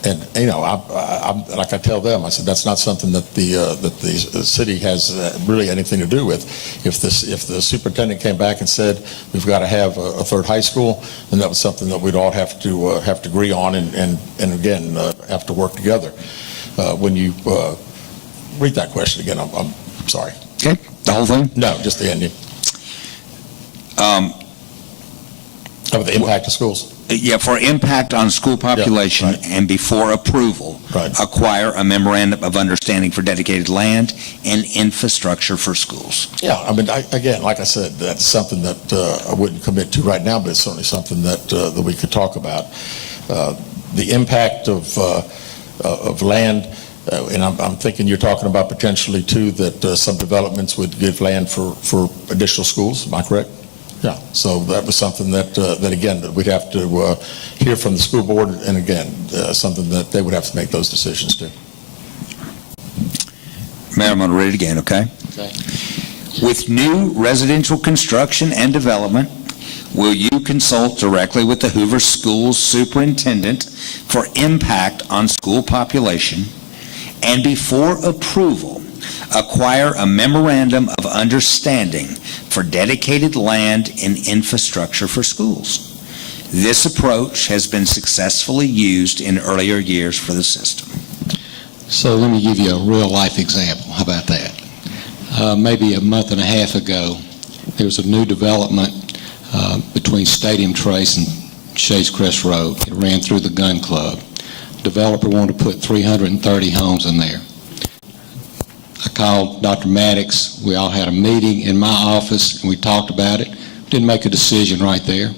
And, you know, I'm like I tell them, I said, that's not something that the city has really anything to do with. If the superintendent came back and said, we've got to have a third high school, then that was something that we'd all have to agree on and again, have to work together. When you read that question again, I'm sorry. Okay, the whole thing? No, just the ending. Of the impact of schools. Yeah, for impact on school population, yeah, right. And before approval, right. Acquire a memorandum of understanding for dedicated land and infrastructure for schools. Yeah, I mean, again, like I said, that's something that I wouldn't commit to right now, but it's certainly something that we could talk about. The impact of land, and I'm thinking you're talking about potentially too that some developments would give land for additional schools. Am I correct? Yeah, so that was something that again, that we'd have to hear from the school board, and again, something that they would have to make those decisions too. Mayor, I'm going to read it again, okay? Okay. With new residential construction and development, will you consult directly with the Hoover Schools Superintendent for impact on school population, and before approval, acquire a memorandum of understanding for dedicated land and infrastructure for schools? This approach has been successfully used in earlier years for the system. So let me give you a real life example. How about that? maybe a month and a half ago, there was a new development between Stadium Trace and Shades Crest Road. It ran through the gun club. Developer wanted to put 330 homes in there. I called Dr. Maddox. We all had a meeting in my office, and we talked about it. Didn't make a decision right there.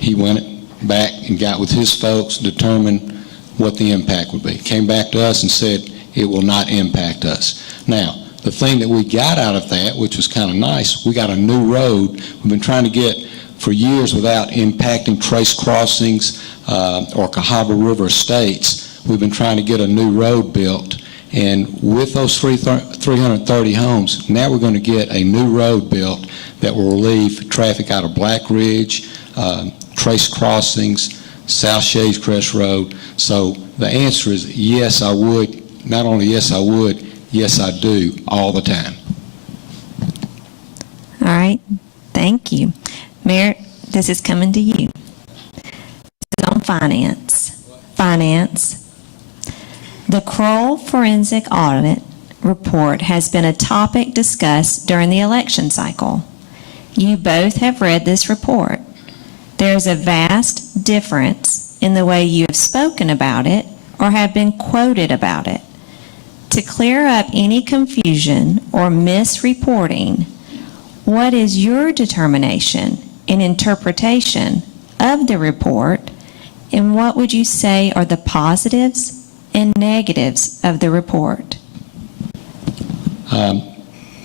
He went back and got with his folks, determined what the impact would be. Came back to us and said it will not impact us. Now, the thing that we got out of that, which was kind of nice, we got a new road. We've been trying to get for years without impacting Trace Crossings or Cahaba River Estates. We've been trying to get a new road built. And with those 330 homes, now we're going to get a new road built that will relieve traffic out of Black Ridge, Trace Crossings, South Shades Crest Road. So the answer is yes, I would. Not only yes, I would, yes, I do, all the time. All right, thank you. Mayor, this is coming to you. This is on finance. Finance. The Kroll Forensic Audit Report has been a topic discussed during the election cycle. You both have read this report. There's a vast difference in the way you have spoken about it or have been quoted about it. To clear up any confusion or misreporting, what is your determination and interpretation of the report, and what would you say are the positives and negatives of the report?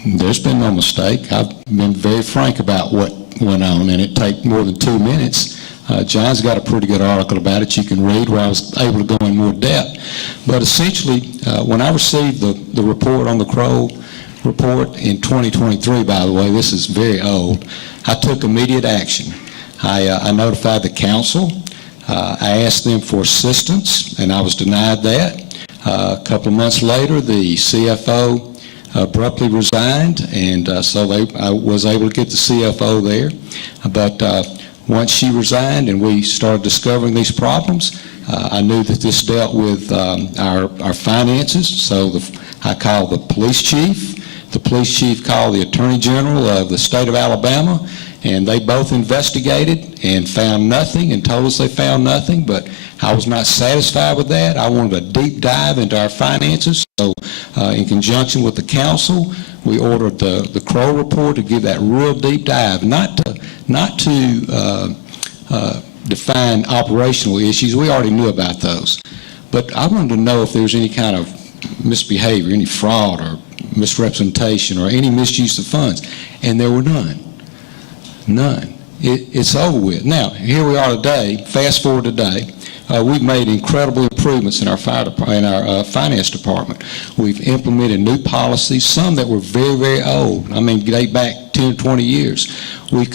There's been no mistake. I've been very frank about what went on, and it takes more than 2 minutes. John's got a pretty good article about it you can read where I was able to go in more depth. But essentially, when I received the report on the Kroll report in 2023, by the way, this is very old, I took immediate action. I notified the council. I asked them for assistance, and I was denied that. A couple of months later, the CFO abruptly resigned, and so I was able to get the CFO there. But once she resigned and we started discovering these problems, I knew that this dealt with our finances, so I called the police chief. The police chief called the Attorney General of the state of Alabama, and they both investigated and found nothing and told us they found nothing, but I was not satisfied with that. I wanted a deep dive into our finances, so in conjunction with the council, we ordered the Kroll report to give that real deep dive, not to define operational issues. We already knew about those, but I wanted to know if there's any kind of misbehavior, any fraud or misrepresentation or any misuse of funds, and there were none. None. It's over with. Now, here we are today, fast forward today, we've made incredible improvements in our finance department. We've implemented new policies, some that were very, very old. I mean, date back 10 or 20 years. We've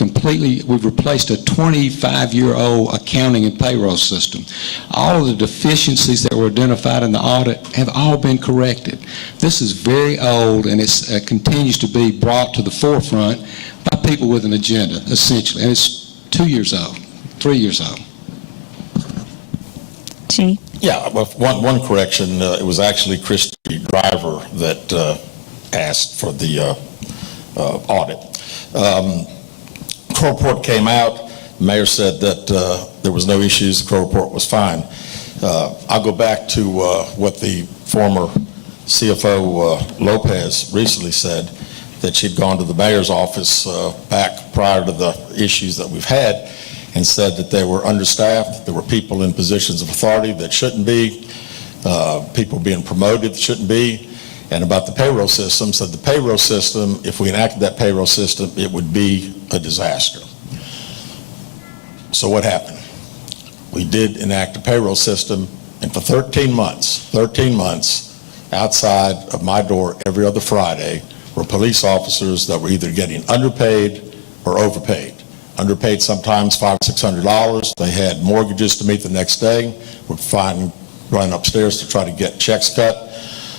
replaced a 25-year-old accounting and payroll system. All of the deficiencies that were identified in the audit have all been corrected. This is very old, and it continues to be brought to the forefront by people with an agenda, essentially. And it's 2 years old, 3 years old. Chief? Yeah, well, one correction, it was actually Christy Driver that asked for the audit. Kroll report came out. The mayor said that there was no issues. The Kroll report was fine. I'll go back to what the former CFO Lopez recently said, that she'd gone to the mayor's office back prior to the issues that we've had and said that they were understaffed. There were people in positions of authority that shouldn't be, people being promoted that shouldn't be. And about the payroll system, said the payroll system, if we enacted that payroll system, it would be a disaster. So what happened? We did enact a payroll system, and for 13 months, outside of my door every other Friday were police officers that were either getting underpaid or overpaid. Underpaid sometimes $500 or $600. They had mortgages to meet the next day. Would run upstairs to try to get checks cut.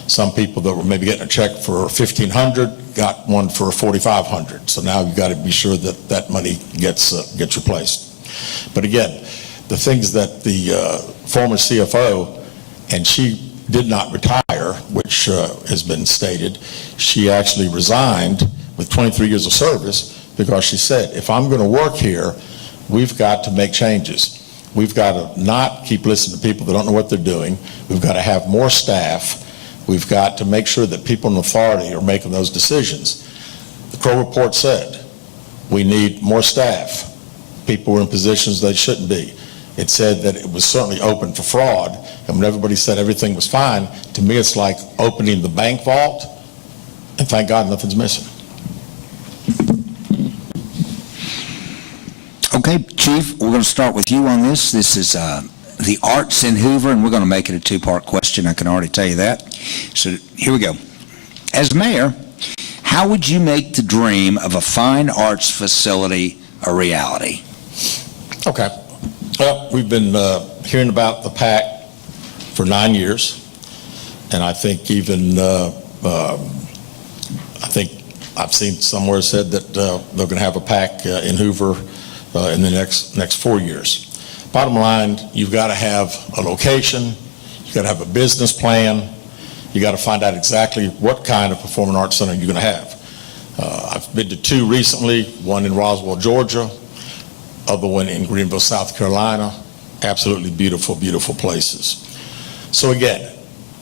Some people that were maybe getting a check for $1,500 got one for $4,500. So now you've got to be sure that that money gets replaced. But again, the things that the former CFO, and she did not retire, which has been stated, she actually resigned with 23 years of service because she said, if I'm going to work here, we've got to make changes. We've got to not keep listening to people that don't know what they're doing. We've got to have more staff. We've got to make sure that people in authority are making those decisions. The Crow report said we need more staff. People were in positions they shouldn't be. It said that it was certainly open for fraud, and when everybody said everything was fine, to me it's like opening the bank vault, and thank God nothing's missing. Okay, Chief, we're going to start with you on this. This is the arts in Hoover, and we're going to make it a two-part question. I can already tell you that. So here we go. As mayor, how would you make the dream of a fine arts facility a reality? Okay. Well, we've been hearing about the PAC for 9 years, and I think even I've seen somewhere said that they're going to have a PAC in Hoover in the next 4 years. Bottom line, you've got to have a location, you've got to have a business plan, you got to find out exactly what kind of performing arts center you're going to have. I've been to 2 recently, one in Roswell, Georgia, other one in Greenville, South Carolina. Absolutely beautiful, beautiful places. So again,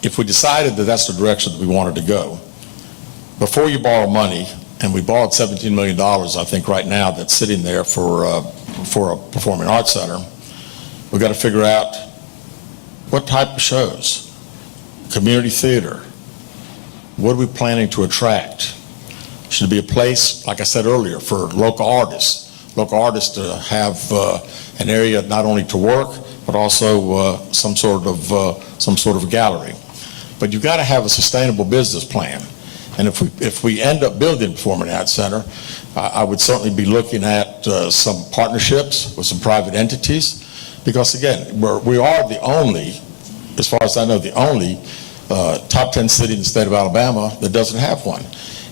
if we decided that that's the direction that we wanted to go, before you borrow money, and we borrowed $17 million, I think right now, that's sitting there for a performing arts center, we've got to figure out what type of shows, community theater, what are we planning to attract? Should it be a place, like I said earlier, for local artists to have an area not only to work, but also some sort of gallery. But you've got to have a sustainable business plan. And if we end up building a performing arts center, I would certainly be looking at some partnerships with some private entities, because again, we are the only, as far as I know, the only top 10 city in the state of Alabama that doesn't have one.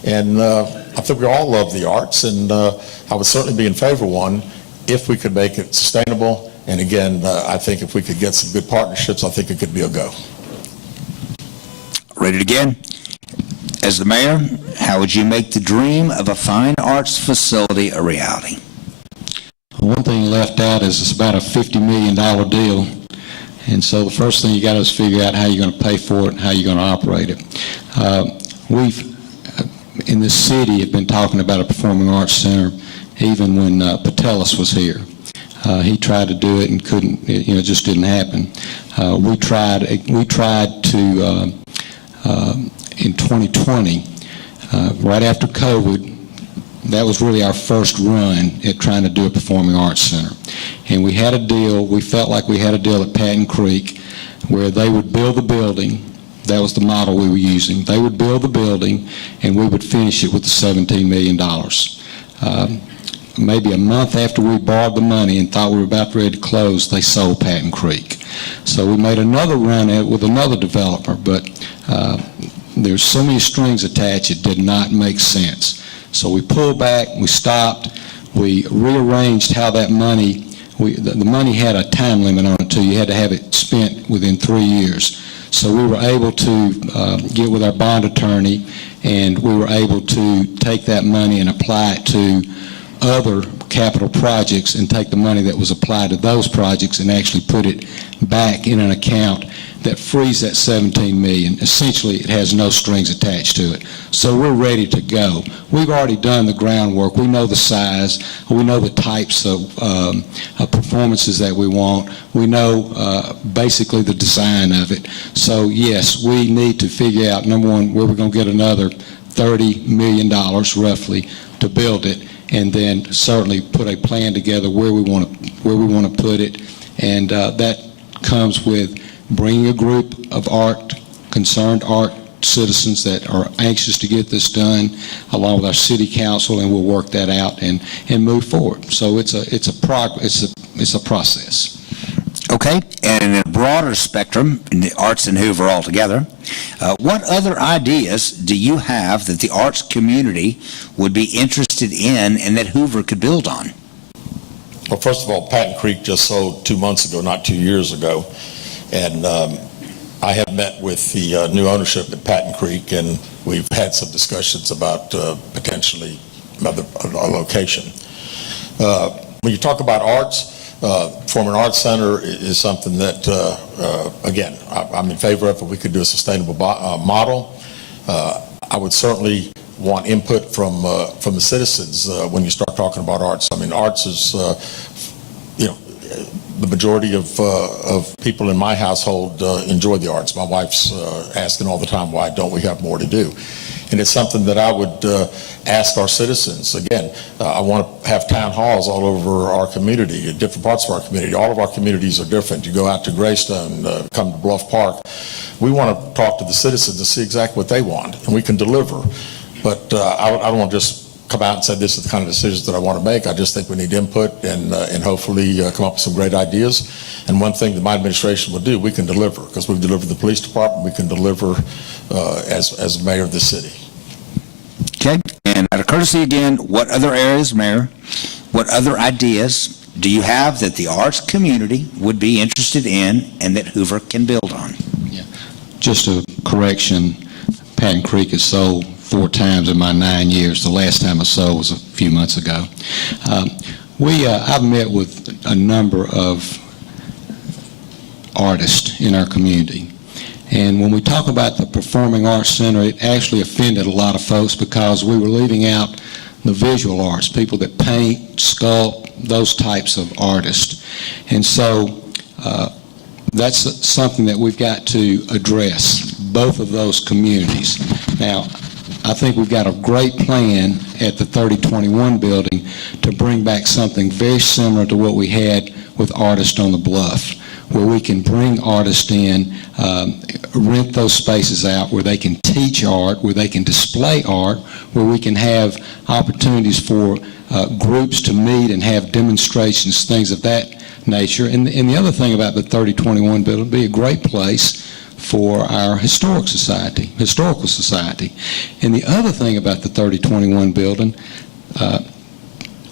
And I think we all love the arts, and I would certainly be in favor of one if we could make it sustainable. And again, I think if we could get some good partnerships, I think it could be a go. Read it again. As the mayor, how would you make the dream of a fine arts facility a reality? One thing left out is it's about a $50 million deal. And so the first thing you got to is figure out how you're going to pay for it and how you're going to operate it. We've, in this city, have been talking about a performing arts center even when Patelis was here. He tried to do it and couldn't, it just didn't happen. We tried to, in 2020, right after COVID, that was really our first run at trying to do a performing arts center. And we had a deal, we felt like we had a deal at Patton Creek where they would build the building. That was the model we were using. They would build the building and we would finish it with the $17 million. Maybe a month after we borrowed the money and thought we were about ready to close, they sold Patton Creek. So we made another run at it with another developer, but there's so many strings attached, it did not make sense. So we pulled back, we stopped, we rearranged how that money, the money had a time limit on it too. You had to have it spent within 3 years. So we were able to get with our bond attorney, and we were able to take that money and apply it to other capital projects and take the money that was applied to those projects and actually put it back in an account that frees that $17 million. Essentially, it has no strings attached to it. So we're ready to go. We've already done the groundwork. We know the size. We know the types of performances that we want. We know basically the design of it. So yes, we need to figure out, number one, where we're going to get another $30 million roughly to build it, and then certainly put a plan together where we want to put it. And that comes with bringing a group of concerned art citizens that are anxious to get this done, along with our city council, and we'll work that out and move forward. So it's a process. Okay, and in a broader spectrum, in the arts in Hoover altogether, what other ideas do you have that the arts community would be interested in and that Hoover could build on? Well, first of all, Patton Creek just sold 2 months ago, not 2 years ago. And I have met with the new ownership at Patton Creek, and we've had some discussions about potentially a location. When you talk about arts, forming an arts center is something that, again, I'm in favor of. If we could do a sustainable model, I would certainly want input from the citizens when you start talking about arts. I mean, arts is, the majority of people in my household enjoy the arts. My wife's asking all the time, why don't we have more to do? And it's something that I would ask our citizens. Again, I want to have town halls all over our community, in different parts of our community. All of our communities are different. You go out to Greystone, come to Bluff Park. We want to talk to the citizens and see exactly what they want, and we can deliver. But I don't want to just come out and say this is the kind of decisions that I want to make. I just think we need input and hopefully come up with some great ideas. And one thing that my administration will do, we can deliver, because we've delivered the police department, we can deliver as mayor of the city. Okay, and out of courtesy again, what other areas, Mayor, what other ideas do you have that the arts community would be interested in and that Hoover can build on? Yeah. Just a correction, Patton Creek has sold 4 times in my 9 years. The last time I sold was a few months ago. I've met with a number of artists in our community. And when we talk about the Performing Arts Center, it actually offended a lot of folks because we were leaving out the visual arts, people that paint, sculpt, those types of artists. And so that's something that we've got to address, both of those communities. Now, I think we've got a great plan at the 3021 building to bring back something very similar to what we had with Artists on the Bluff, where we can bring artists in, rent those spaces out where they can teach art, where they can display art, where we can have opportunities for groups to meet and have demonstrations, things of that nature. And the other thing about the 3021 building, it'd be a great place for our historical society. And the other thing about the 3021 building,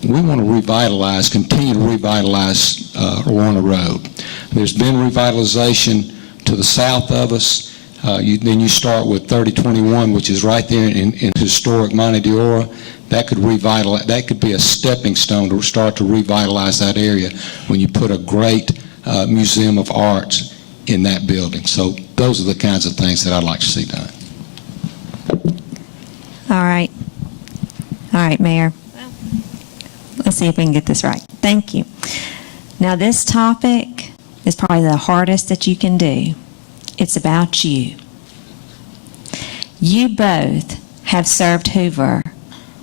we want to continue to revitalize Lorna Road. There's been revitalization to the south of us. Then you start with 3021, which is right there in historic Monte d'Oro. That could be a stepping stone to start to revitalize that area when you put a great museum of arts in that building. So those are the kinds of things that I'd like to see done. All right, Mayor. Let's see if we can get this right. Thank you. Now, this topic is probably the hardest that you can do. It's about you. You both have served Hoover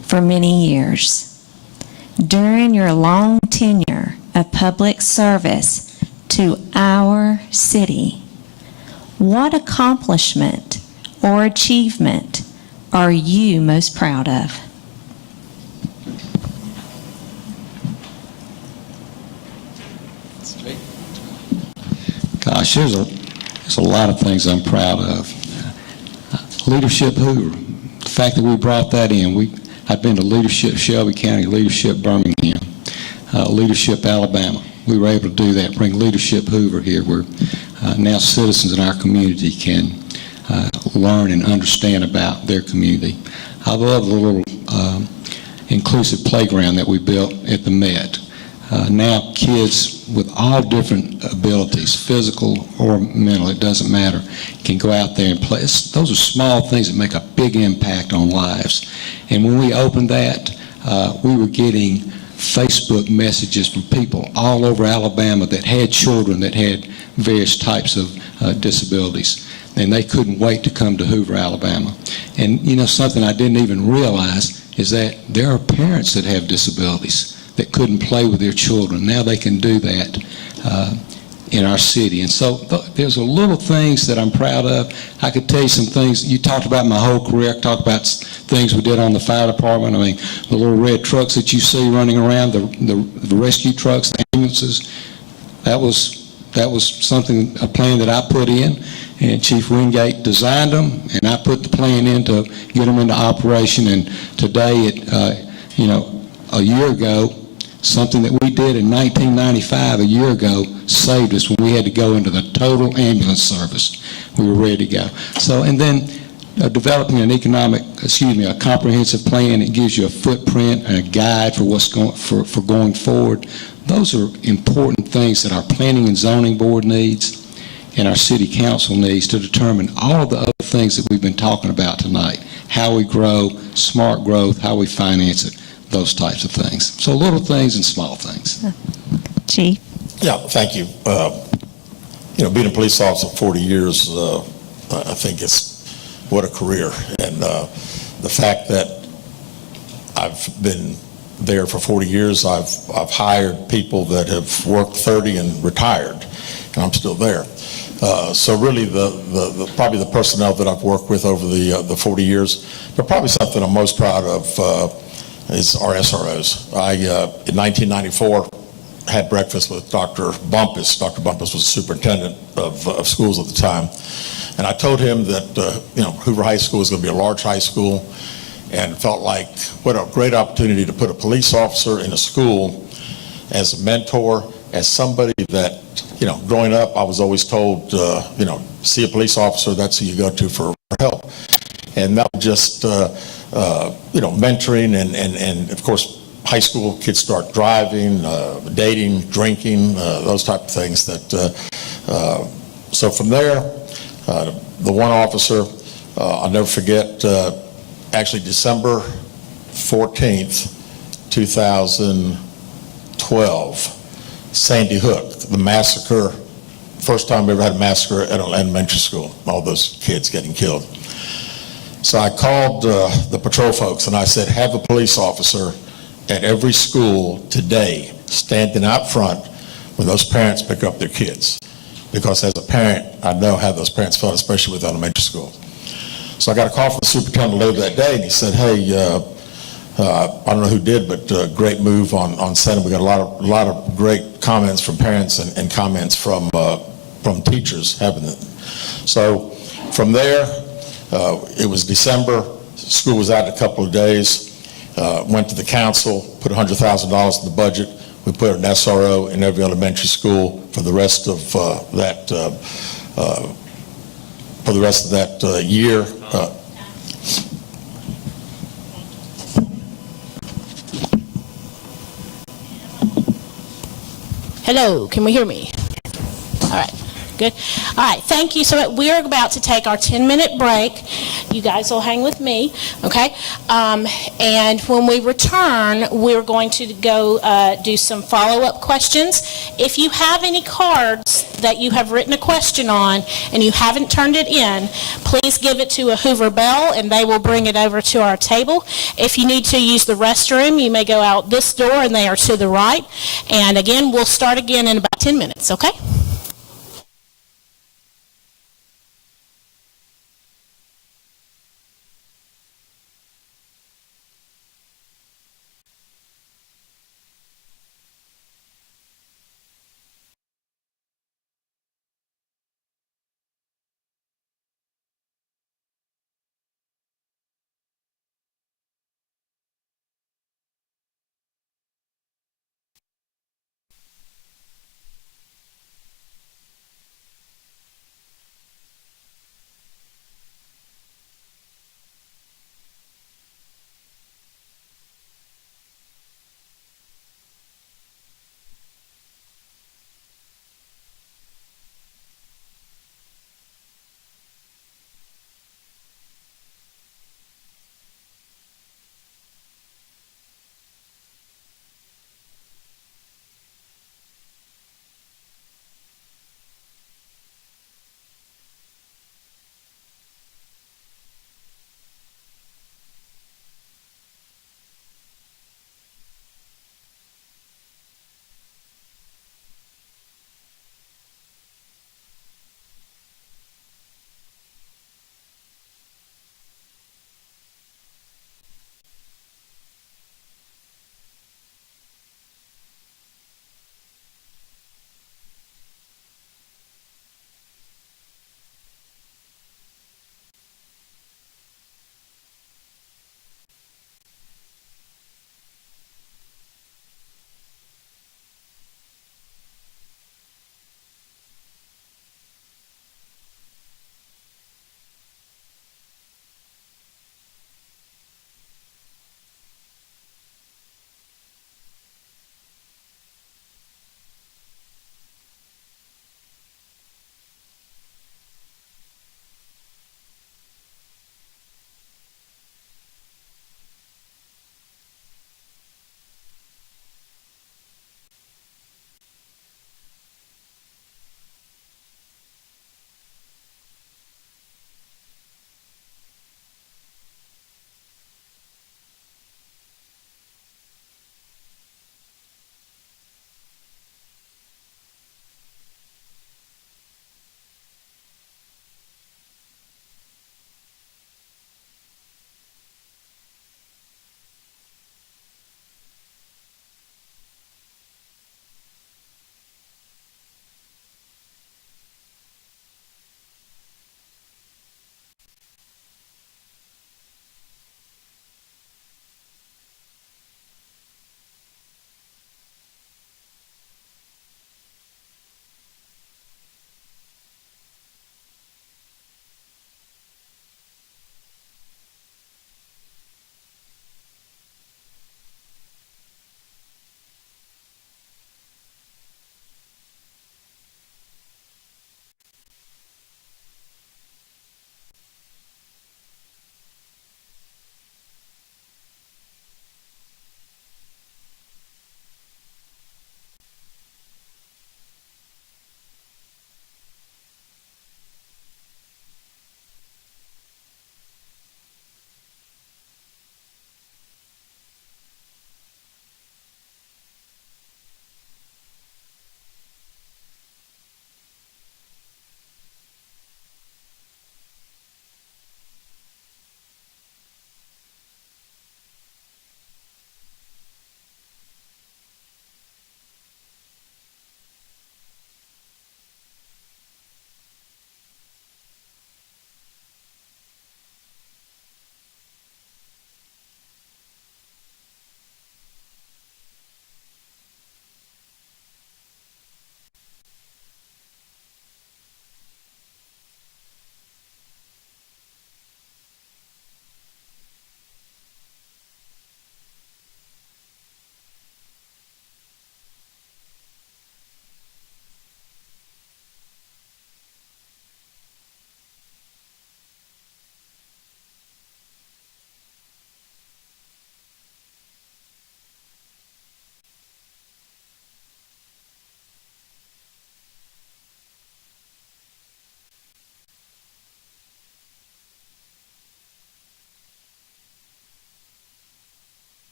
for many years. During your long tenure of public service to our city, what accomplishment or achievement are you most proud of? Gosh, there's a lot of things I'm proud of. Leadership Hoover, the fact that we brought that in. I've been to Leadership Shelby County, Leadership Birmingham, Leadership Alabama. We were able to do that, bring Leadership Hoover here, where now citizens in our community can learn and understand about their community. I love the little inclusive playground that we built at the Met. Now kids with all different abilities, physical or mental, it doesn't matter, can go out there and play. Those are small things that make a big impact on lives. And when we opened that, we were getting Facebook messages from people all over Alabama that had children that had various types of disabilities. And they couldn't wait to come to Hoover, Alabama. And you know, something I didn't even realize is that there are parents that have disabilities that couldn't play with their children. Now they can do that in our city. And so there's a little things that I'm proud of. I could tell you some things. You talked about my whole career. I talked about things we did on the fire department. I mean, the little red trucks that you see running around, the rescue trucks, the ambulances, that was something, a plan that I put in, and Chief Wingate designed them, and I put the plan in to get them into operation. And today, a year ago, Something that we did in 1995, a year ago, saved us when we had to go into the total ambulance service. We were ready to go. So, and then developing a comprehensive plan that gives you a footprint and a guide for what's going forward. Those are important things that our Planning and Zoning Board needs and our City Council needs to determine all of the other things that we've been talking about tonight. How we grow, smart growth, how we finance it, those types of things. So little things and small things. Chief? Yeah, thank you. Being a police officer for 40 years, I think what a career. And the fact that I've been there for 40 years, I've hired people that have worked 30 and retired, and I'm still there. So really, probably the personnel that I've worked with over the 40 years, but probably something I'm most proud of is our SROs. In 1994, had breakfast with Dr. Bumpus. Dr. Bumpus was the superintendent of schools at the time. And I told him that, Hoover High School is going to be a large high school, and felt like what a great opportunity to put a police officer in a school as a mentor, as somebody that, growing up, I was always told, see a police officer, that's who you go to for help. And that was just, mentoring and of course, high school kids start driving, dating, drinking, those type of things so from there, the one officer, I'll never forget, actually December 14th, 2012, Sandy Hook, the massacre, first time we ever had a massacre at an elementary school, all those kids getting killed. So I called the patrol folks and I said, have a police officer at every school today standing out front when those parents pick up their kids. Because as a parent, I know how those parents felt, especially with elementary school. So I got a call from the superintendent later that day, and he said, hey, I don't know who did, but great move on Senate. We got a lot of great comments from parents and comments from teachers having it. So from there, it was December. School was out in a couple of days. Went to the council, put $100,000 in the budget. We put an SRO in every elementary school for the rest of that year. Hello, can we hear me? All right, good. All right, thank you. So we're about to take our 10-minute break. You guys will hang with me, okay? And when we return, we're going to go do some follow-up questions. If you have any cards that you have written a question on and you haven't turned it in, please give it to a Hoover Bell and they will bring it over to our table. If you need to use the restroom, you may go out this door and they are to the right. And again, we'll start again in about 10 minutes, okay?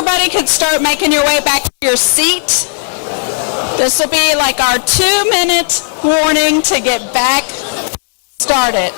everybody could start making your way back to your seat. This will be like our 2-minute warning to get back started.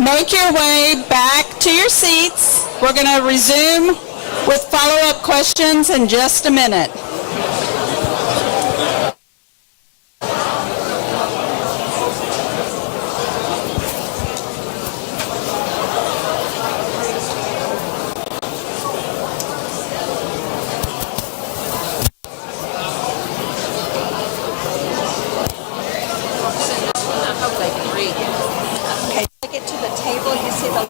Make your way back to your seats. We're going to resume with follow-up questions in just a minute. Okay, take it to the table. You see the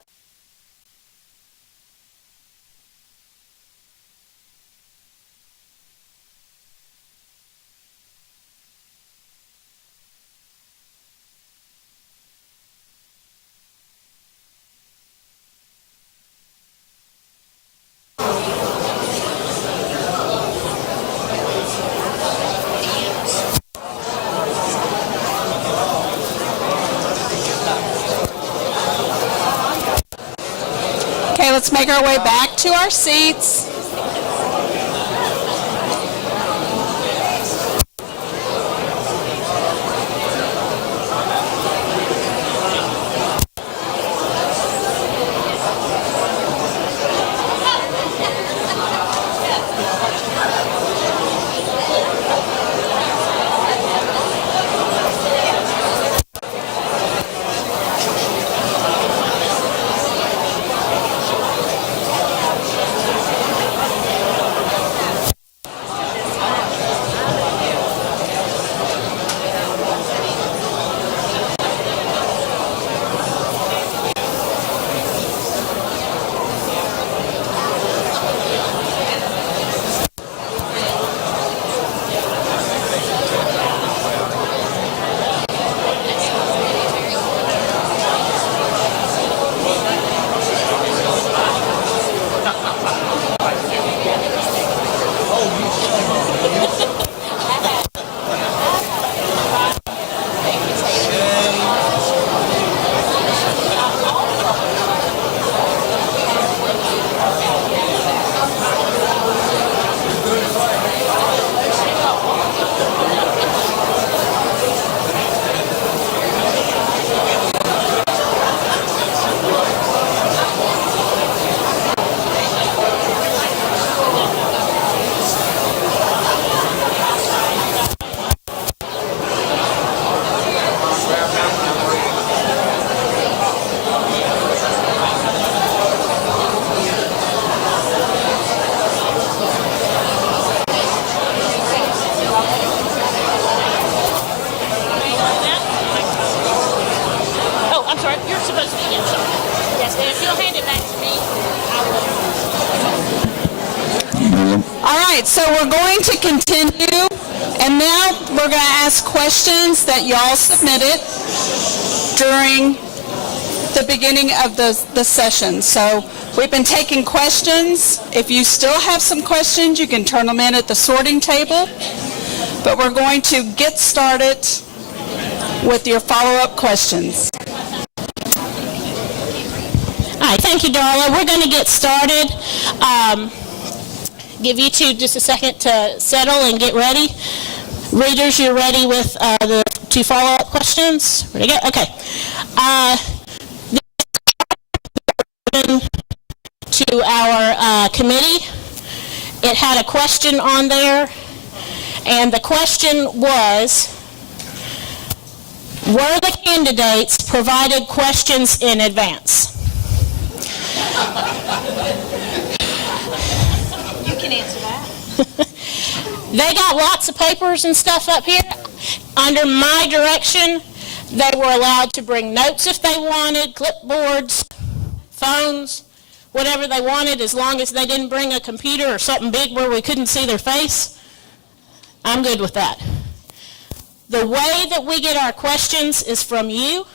Okay, let's make our way back to our seats. Oh, I'm sorry. You're supposed to be in. Sorry. Yes, and if you'll hand it back to me, I will. All right, so we're going to continue, and now we're going to ask questions that y'all submitted during the beginning of the session. So we've been taking questions. If you still have some questions, you can turn them in at the sorting table. But we're going to get started with your follow-up questions. All right, thank you, Darla. We're going to get started. Give you two just a second to settle and get ready. Readers, you're ready with the two follow-up questions? Ready to go? Okay. To our committee. It had a question on there, and the question was, were the candidates provided questions in advance? You can answer that. They got lots of papers and stuff up here. Under my direction, they were allowed to bring notes if they wanted, clipboards, phones, whatever they wanted, as long as they didn't bring a computer or something big where we couldn't see their face. I'm good with that. The way that we get our questions is from you.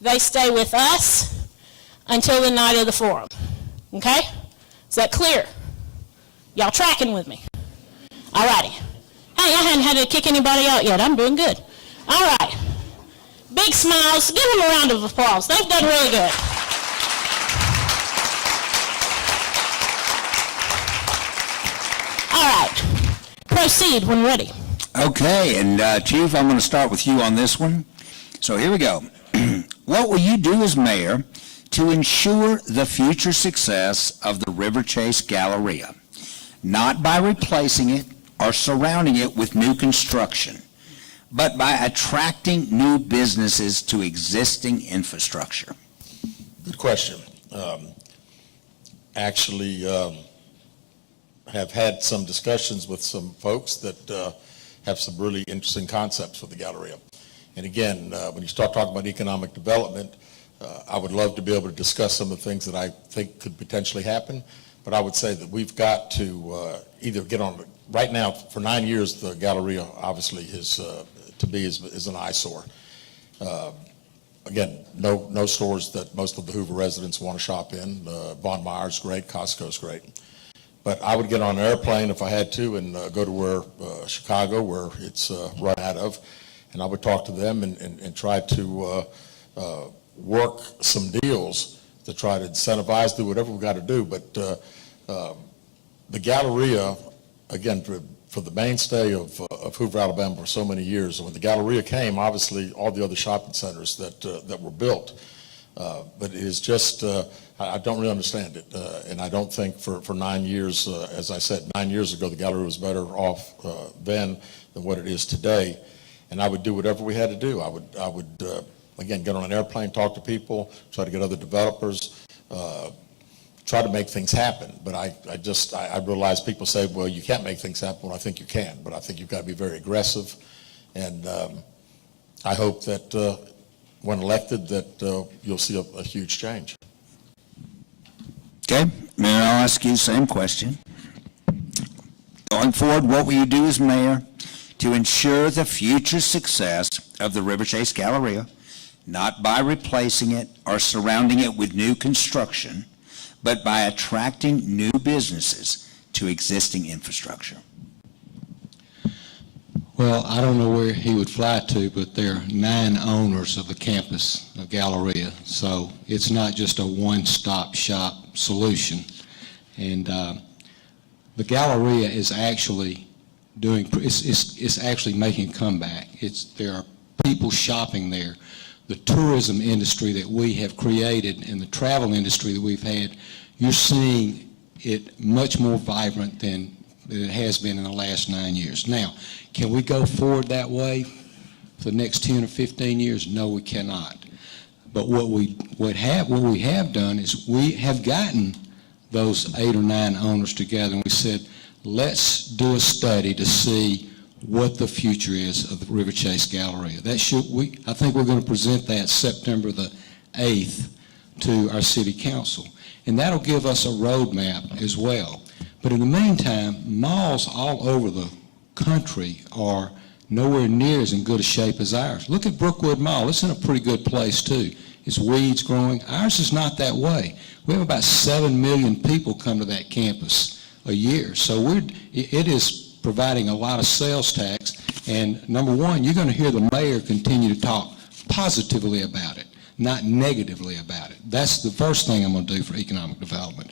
They stay with us until the night of the forum. Okay? Is that clear? Y'all tracking with me? All righty. Hey, I hadn't had to kick anybody out yet. I'm doing good. All right. Big smiles. Give them a round of applause. They've done really good. All right. Proceed when ready. Okay, and Chief, I'm going to start with you on this one. So here we go. What will you do as mayor to ensure the future success of the River Chase Galleria? Not by replacing it or surrounding it with new construction, but by attracting new businesses to existing infrastructure. Good question. Actually, have had some discussions with some folks that have some really interesting concepts for the Galleria. And again, when you start talking about economic development, I would love to be able to discuss some of the things that I think could potentially happen, but I would say that we've got to either get on, right now, for 9 years, the Galleria obviously is an eyesore. Again, no stores that most of the Hoover residents want to shop in. Von Meyer's great, Costco's great. But I would get on an airplane if I had to and go to Chicago, where it's run out of, and I would talk to them and try to work some deals to try to incentivize, do whatever we got to do. But the Galleria, again, for the mainstay of Hoover, Alabama for so many years, and when the Galleria came, obviously all the other shopping centers that were built, but it is just, I don't really understand it. And I don't think for 9 years, as I said, 9 years ago, the Galleria was better off then than what it is today. And I would do whatever we had to do. I would again, get on an airplane, talk to people, try to get other developers, try to make things happen. But I realize people say, well, you can't make things happen. Well, I think you can, but I think you've got to be very aggressive. And I hope that when elected that you'll see a huge change. Okay, Mayor, I'll ask you the same question. Going forward, what will you do as mayor to ensure the future success of the River Chase Galleria, not by replacing it or surrounding it with new construction, but by attracting new businesses to existing infrastructure? Well, I don't know where he would fly to, but there are 9 owners of the campus of Galleria, so it's not just a one-stop shop solution. And the Galleria is actually it's actually making a comeback. There are people shopping there. The tourism industry that we have created and the travel industry that we've had, you're seeing it much more vibrant than it has been in the last 9 years. Now, can we go forward that way for the next 10 or 15 years? No, we cannot. But what we have done is we have gotten those 8 or 9 owners together and we said, let's do a study to see what the future is of the River Chase Galleria. I think we're going to present that September the 8th to our city council. And that'll give us a roadmap as well. But in the meantime, malls all over the country are nowhere near as in good a shape as ours. Look at Brookwood Mall. It's in a pretty good place too. It's weeds growing. Ours is not that way. We have about 7 million people come to that campus a year. So it is providing a lot of sales tax. And number one, you're going to hear the mayor continue to talk positively about it, not negatively about it. That's the first thing I'm going to do for economic development.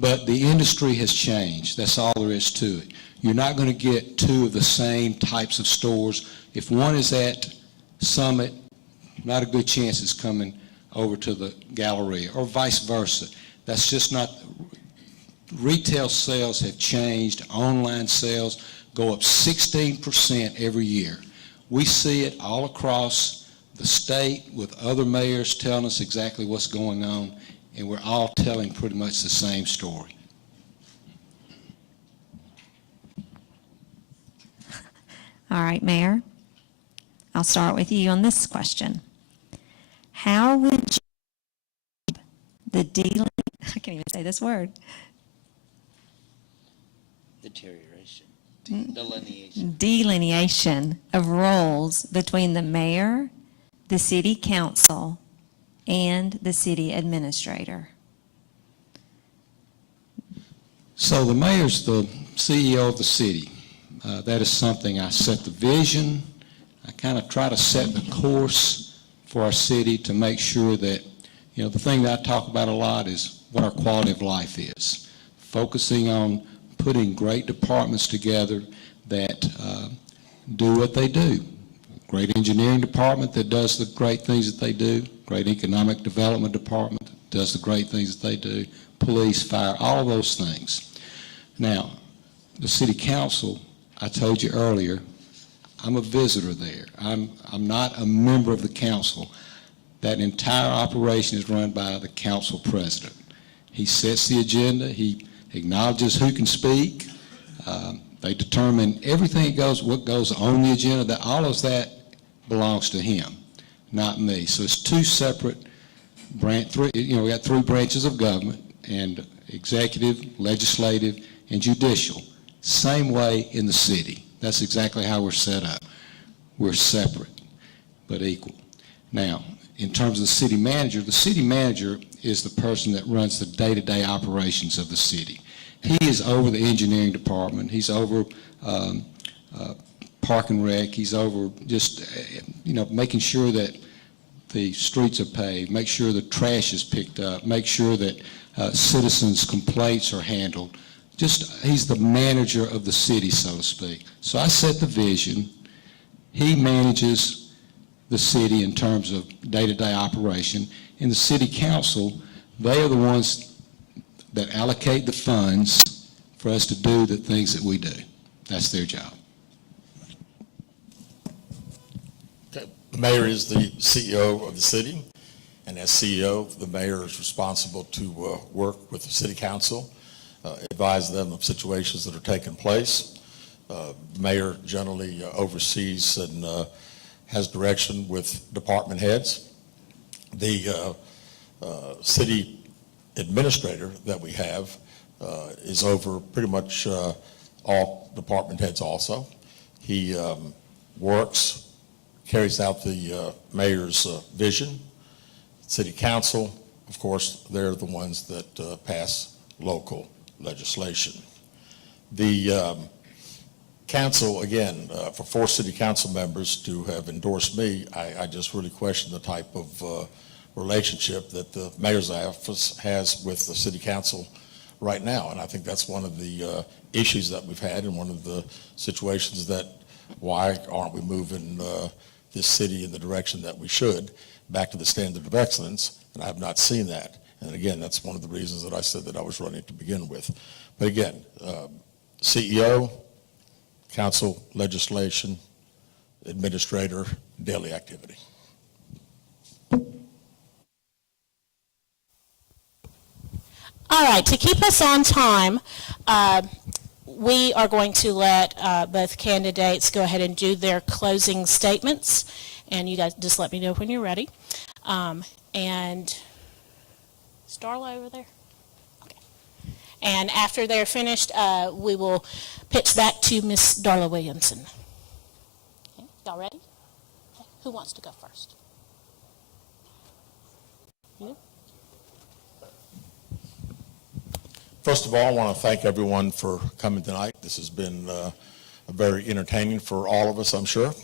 But the industry has changed. That's all there is to it. You're not going to get 2 of the same types of stores. If one is at Summit, not a good chance it's coming over to the Galleria, or vice versa. That's just not. Retail sales have changed. Online sales go up 16% every year. We see it all across the state with other mayors telling us exactly what's going on, and we're all telling pretty much the same story. All right, Mayor, I'll start with you on this question. How would you the I can't even say this word. Deterioration. Delineation. Delineation of roles between the mayor, the city council, and the city administrator. So the mayor's the CEO of the city. That is something I set the vision. I kind of try to set the course for our city to make sure that, the thing that I talk about a lot is what our quality of life is. Focusing on putting great departments together that do what they do. Great engineering department that does the great things that they do. Great economic development department that does the great things that they do. Police, fire, all of those things. Now, the city council, I told you earlier, I'm a visitor there. I'm not a member of the council. That entire operation is run by the council president. He sets the agenda. He acknowledges who can speak. They determine everything what goes on the agenda. That all of that belongs to him, not me. So it's two separate we got three branches of government, and executive, legislative, and judicial. Same way in the city. That's exactly how we're set up. We're separate, but equal. Now, in terms of the city manager is the person that runs the day-to-day operations of the city. He is over the engineering department. He's over park and rec. He's over just, making sure that the streets are paved, make sure the trash is picked up, make sure that citizens' complaints are handled. He's the manager of the city, so to speak. So I set the vision. He manages the city in terms of day-to-day operation. In the city council, they are the ones that allocate the funds for us to do the things that we do. That's their job. Okay. The mayor is the CEO of the city, and as CEO, the mayor is responsible to work with the city council, advise them of situations that are taking place. The mayor generally oversees and has direction with department heads. The city administrator that we have is over pretty much all department heads also. He works, carries out the mayor's vision. City council, of course, they're the ones that pass local legislation. The council, again, for 4 city council members to have endorsed me, I just really question the type of relationship that the mayor's office has with the city council right now. And I think that's one of the issues that we've had, and one of the situations that why aren't we moving this city in the direction that we should, back to the standard of excellence, and I have not seen that. And again, that's one of the reasons that I said that I was running to begin with. But again, CEO, council, legislation, administrator, daily activity. All right, to keep us on time, we are going to let both candidates go ahead and do their closing statements, and you guys just let me know when you're ready. And is Darla over there? Okay. And after they're finished, we will pitch back to Miss Darla Williamson. Okay. Y'all ready? Okay. Who wants to go first? You? First of all, I want to thank everyone for coming tonight. This has been very entertaining for all of us, I'm sure.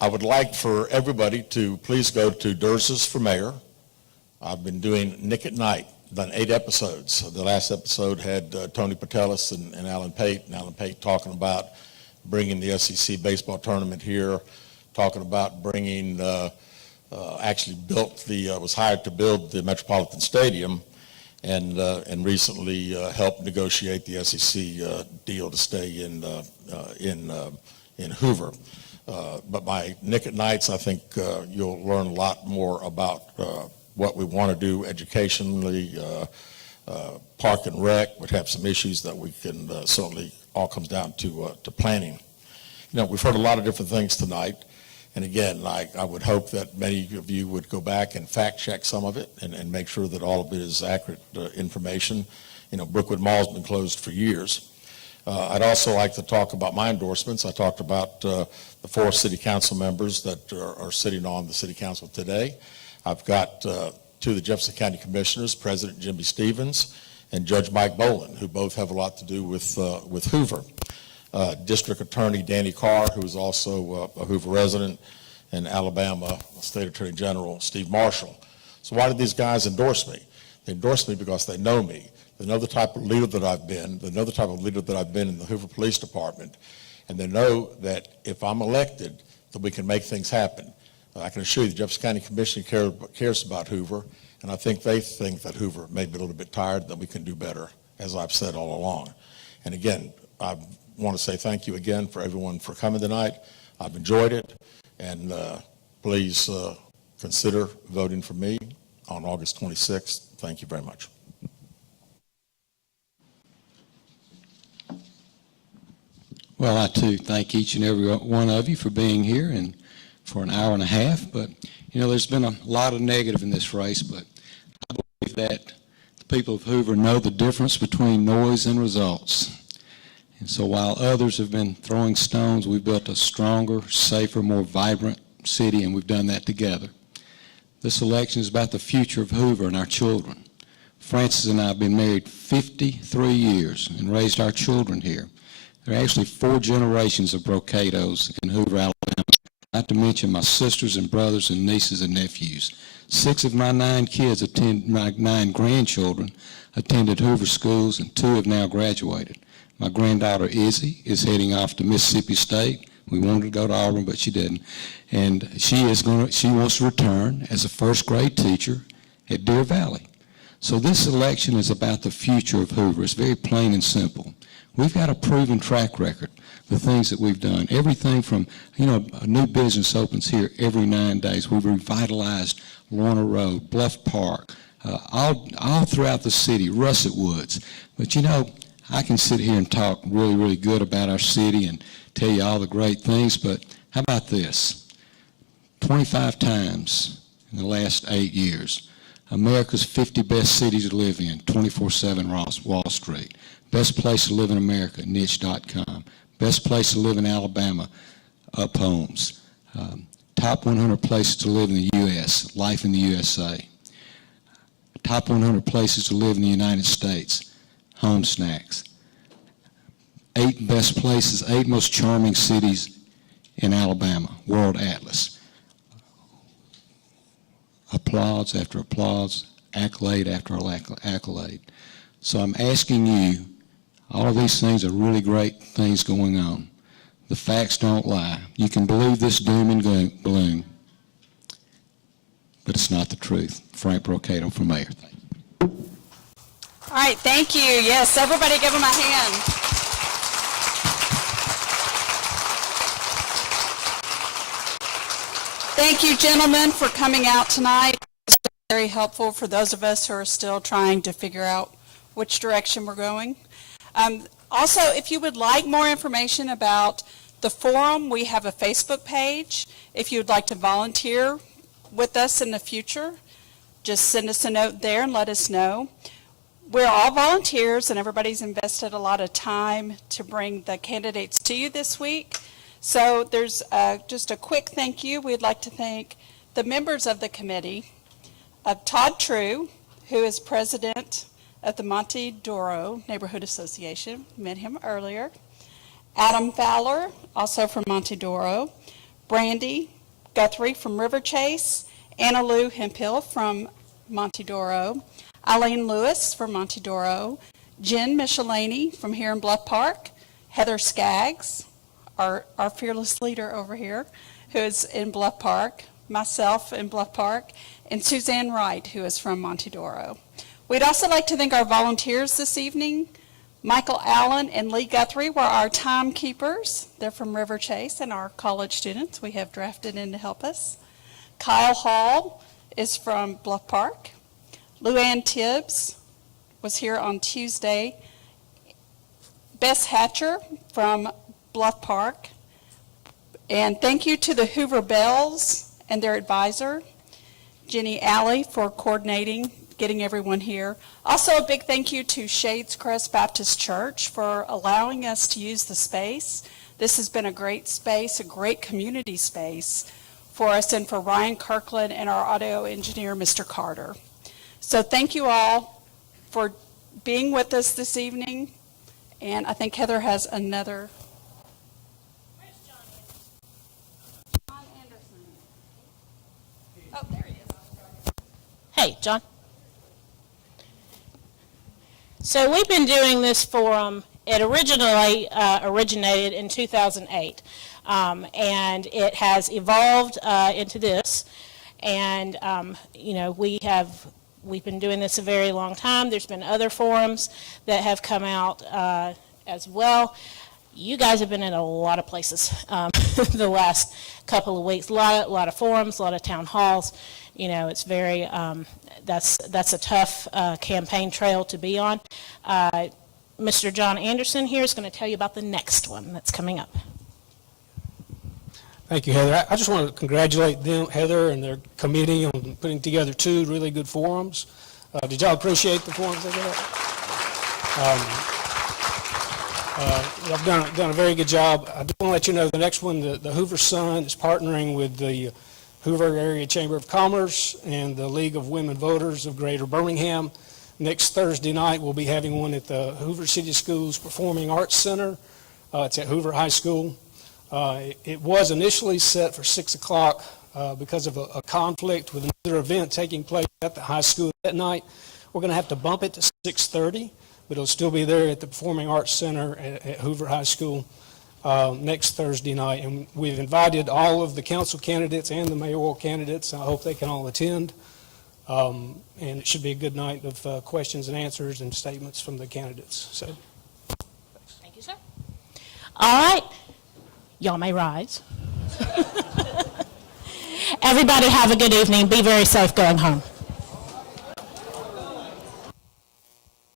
I would like for everybody to please go to Durz's for Mayor. I've been doing Nick at Night, done 8 episodes. The last episode had Tony Patelis and Alan Pate talking about bringing the SEC baseball tournament here, talking about bringing, actually was hired to build the Metropolitan Stadium, and recently helped negotiate the SEC deal to stay in Hoover. But by Nick at Nights, I think you'll learn a lot more about what we want to do educationally. Park and Rec would have some issues that we can certainly all comes down to planning. We've heard a lot of different things tonight, And again, I would hope that many of you would go back and fact check some of it and make sure that all of it is accurate information. You know, Brookwood Mall's been closed for years. I'd also like to talk about my endorsements. I talked about the 4 city council members that are sitting on the city council today. I've got 2 of the Jefferson County Commissioners, President Jimmy Stevens and Judge Mike Boland, who both have a lot to do with Hoover. District Attorney Danny Carr, who is also a Hoover resident, and Alabama State Attorney General Steve Marshall. So why did these guys endorse me? They endorsed me because they know me. They know the type of leader that I've been. They know the type of leader that I've been in the Hoover Police Department. And they know that if I'm elected, that we can make things happen. I can assure you the Jefferson County Commission cares about Hoover, and I think they think that Hoover may be a little bit tired, that we can do better, as I've said all along. And again, I want to say thank you again for everyone for coming tonight. I've enjoyed it, and please consider voting for me on August 26th. Thank you very much. Well, I too thank each and every one of you for being here and for an hour and a half. But, you know, there's been a lot of negative in this race, but I believe that the people of Hoover know the difference between noise and results. And so while others have been throwing stones, we've built a stronger, safer, more vibrant city, and we've done that together. This election is about the future of Hoover and our children. Francis and I have been married 53 years and raised our children here. There are actually 4 generations of Brocados in Hoover, Alabama, not to mention my sisters and brothers and nieces and nephews. 6 of my 9 grandchildren attended Hoover schools, and 2 have now graduated. My granddaughter Izzy is heading off to Mississippi State. We wanted to go to Auburn, but she didn't. And she wants to return as a first grade teacher at Deer Valley. So this election is about the future of Hoover. It's very plain and simple. We've got a proven track record, the things that we've done. Everything from, you know, a new business opens here every 9 days. We've revitalized Lorna Road, Bluff Park, all throughout the city, Russet Woods. But, you know, I can sit here and talk really, really good about our city and tell you all the great things, but how about this? 25 times in the last 8 years, America's 50 best cities to live in, 24/7 Wall Street. Best place to live in America, niche.com. Best place to live in Alabama, Up Homes. Top 100 places to live in the U.S., Life in the USA. Top 100 places to live in the United States, Home Snacks. 8 best places, 8 most charming cities in Alabama, World Atlas. Applause after applause, accolade after accolade. So I'm asking you, all of these things are really great things going on. The facts don't lie. You can believe this doom and gloom, but it's not the truth. Frank Brocado for mayor. Thank you. All right, thank you. Yes, everybody give him a hand. Thank you, gentlemen, for coming out tonight. It's been very helpful for those of us who are still trying to figure out which direction we're going. Also, if you would like more information about the forum, we have a Facebook page. If you would like to volunteer with us in the future, just send us a note there and let us know. We're all volunteers, and everybody's invested a lot of time to bring the candidates to you this week. So there's just a quick thank you. We'd like to thank the members of the committee, Todd True, who is president of the Monte Doro Neighborhood Association. Met him earlier. Adam Fowler, also from Monte Doro. Brandy Guthrie from River Chase. Anna Lou Hemphill from Monte Doro. Eileen Lewis from Monte Doro. Jen Michelini from here in Bluff Park. Heather Skaggs, our fearless leader over here, who is in Bluff Park. Myself in Bluff Park. And Suzanne Wright, who is from Monte Doro. We'd also like to thank our volunteers this evening. Michael Allen and Lee Guthrie were our timekeepers. They're from River Chase, and our college students we have drafted in to help us. Kyle Hall is from Bluff Park. Luann Tibbs was here on Tuesday. Bess Hatcher from Bluff Park. And thank you to the Hoover Bells and their advisor, Jenny Alley, for coordinating, getting everyone here. Also, a big thank you to Shades Crest Baptist Church for allowing us to use the space. This has been a great space, a great community space for us, and for Ryan Kirkland and our audio engineer, Mr. Carter. So thank you all for being with us this evening. And I think Heather has another. Where's John Anderson? Oh, there he is. Hey, John. So we've been doing this forum. It originally originated in 2008, and it has evolved into this. And we've been doing this a very long time. There's been other forums that have come out as well. You guys have been in a lot of places the last couple of weeks. A lot of forums, a lot of town halls. It's very that's a tough campaign trail to be on. Mr. John Anderson here is going to tell you about the next one that's coming up. Thank you, Heather. I just want to congratulate them, Heather, and their committee on putting together 2 really good forums. Did y'all appreciate the forums they got? Y'all done a very good job. I just want to let you know the next one, the Hoover Sun, is partnering with the Hoover Area Chamber of Commerce and the League of Women Voters of Greater Birmingham. Next Thursday night, we'll be having one at the Hoover City Schools Performing Arts Center. It's at Hoover High School. It was initially set for 6 o'clock because of a conflict with another event taking place at the high school that night. We're going to have to bump it to 6:30, but it'll still be there at the Performing Arts Center at Hoover High School next Thursday night. And we've invited all of the council candidates and the mayoral candidates. I hope they can all attend. And it should be a good night of questions and answers and statements from the candidates. So, Thank you, sir. All right. Y'all may rise. Everybody have a good evening. Be very safe going home.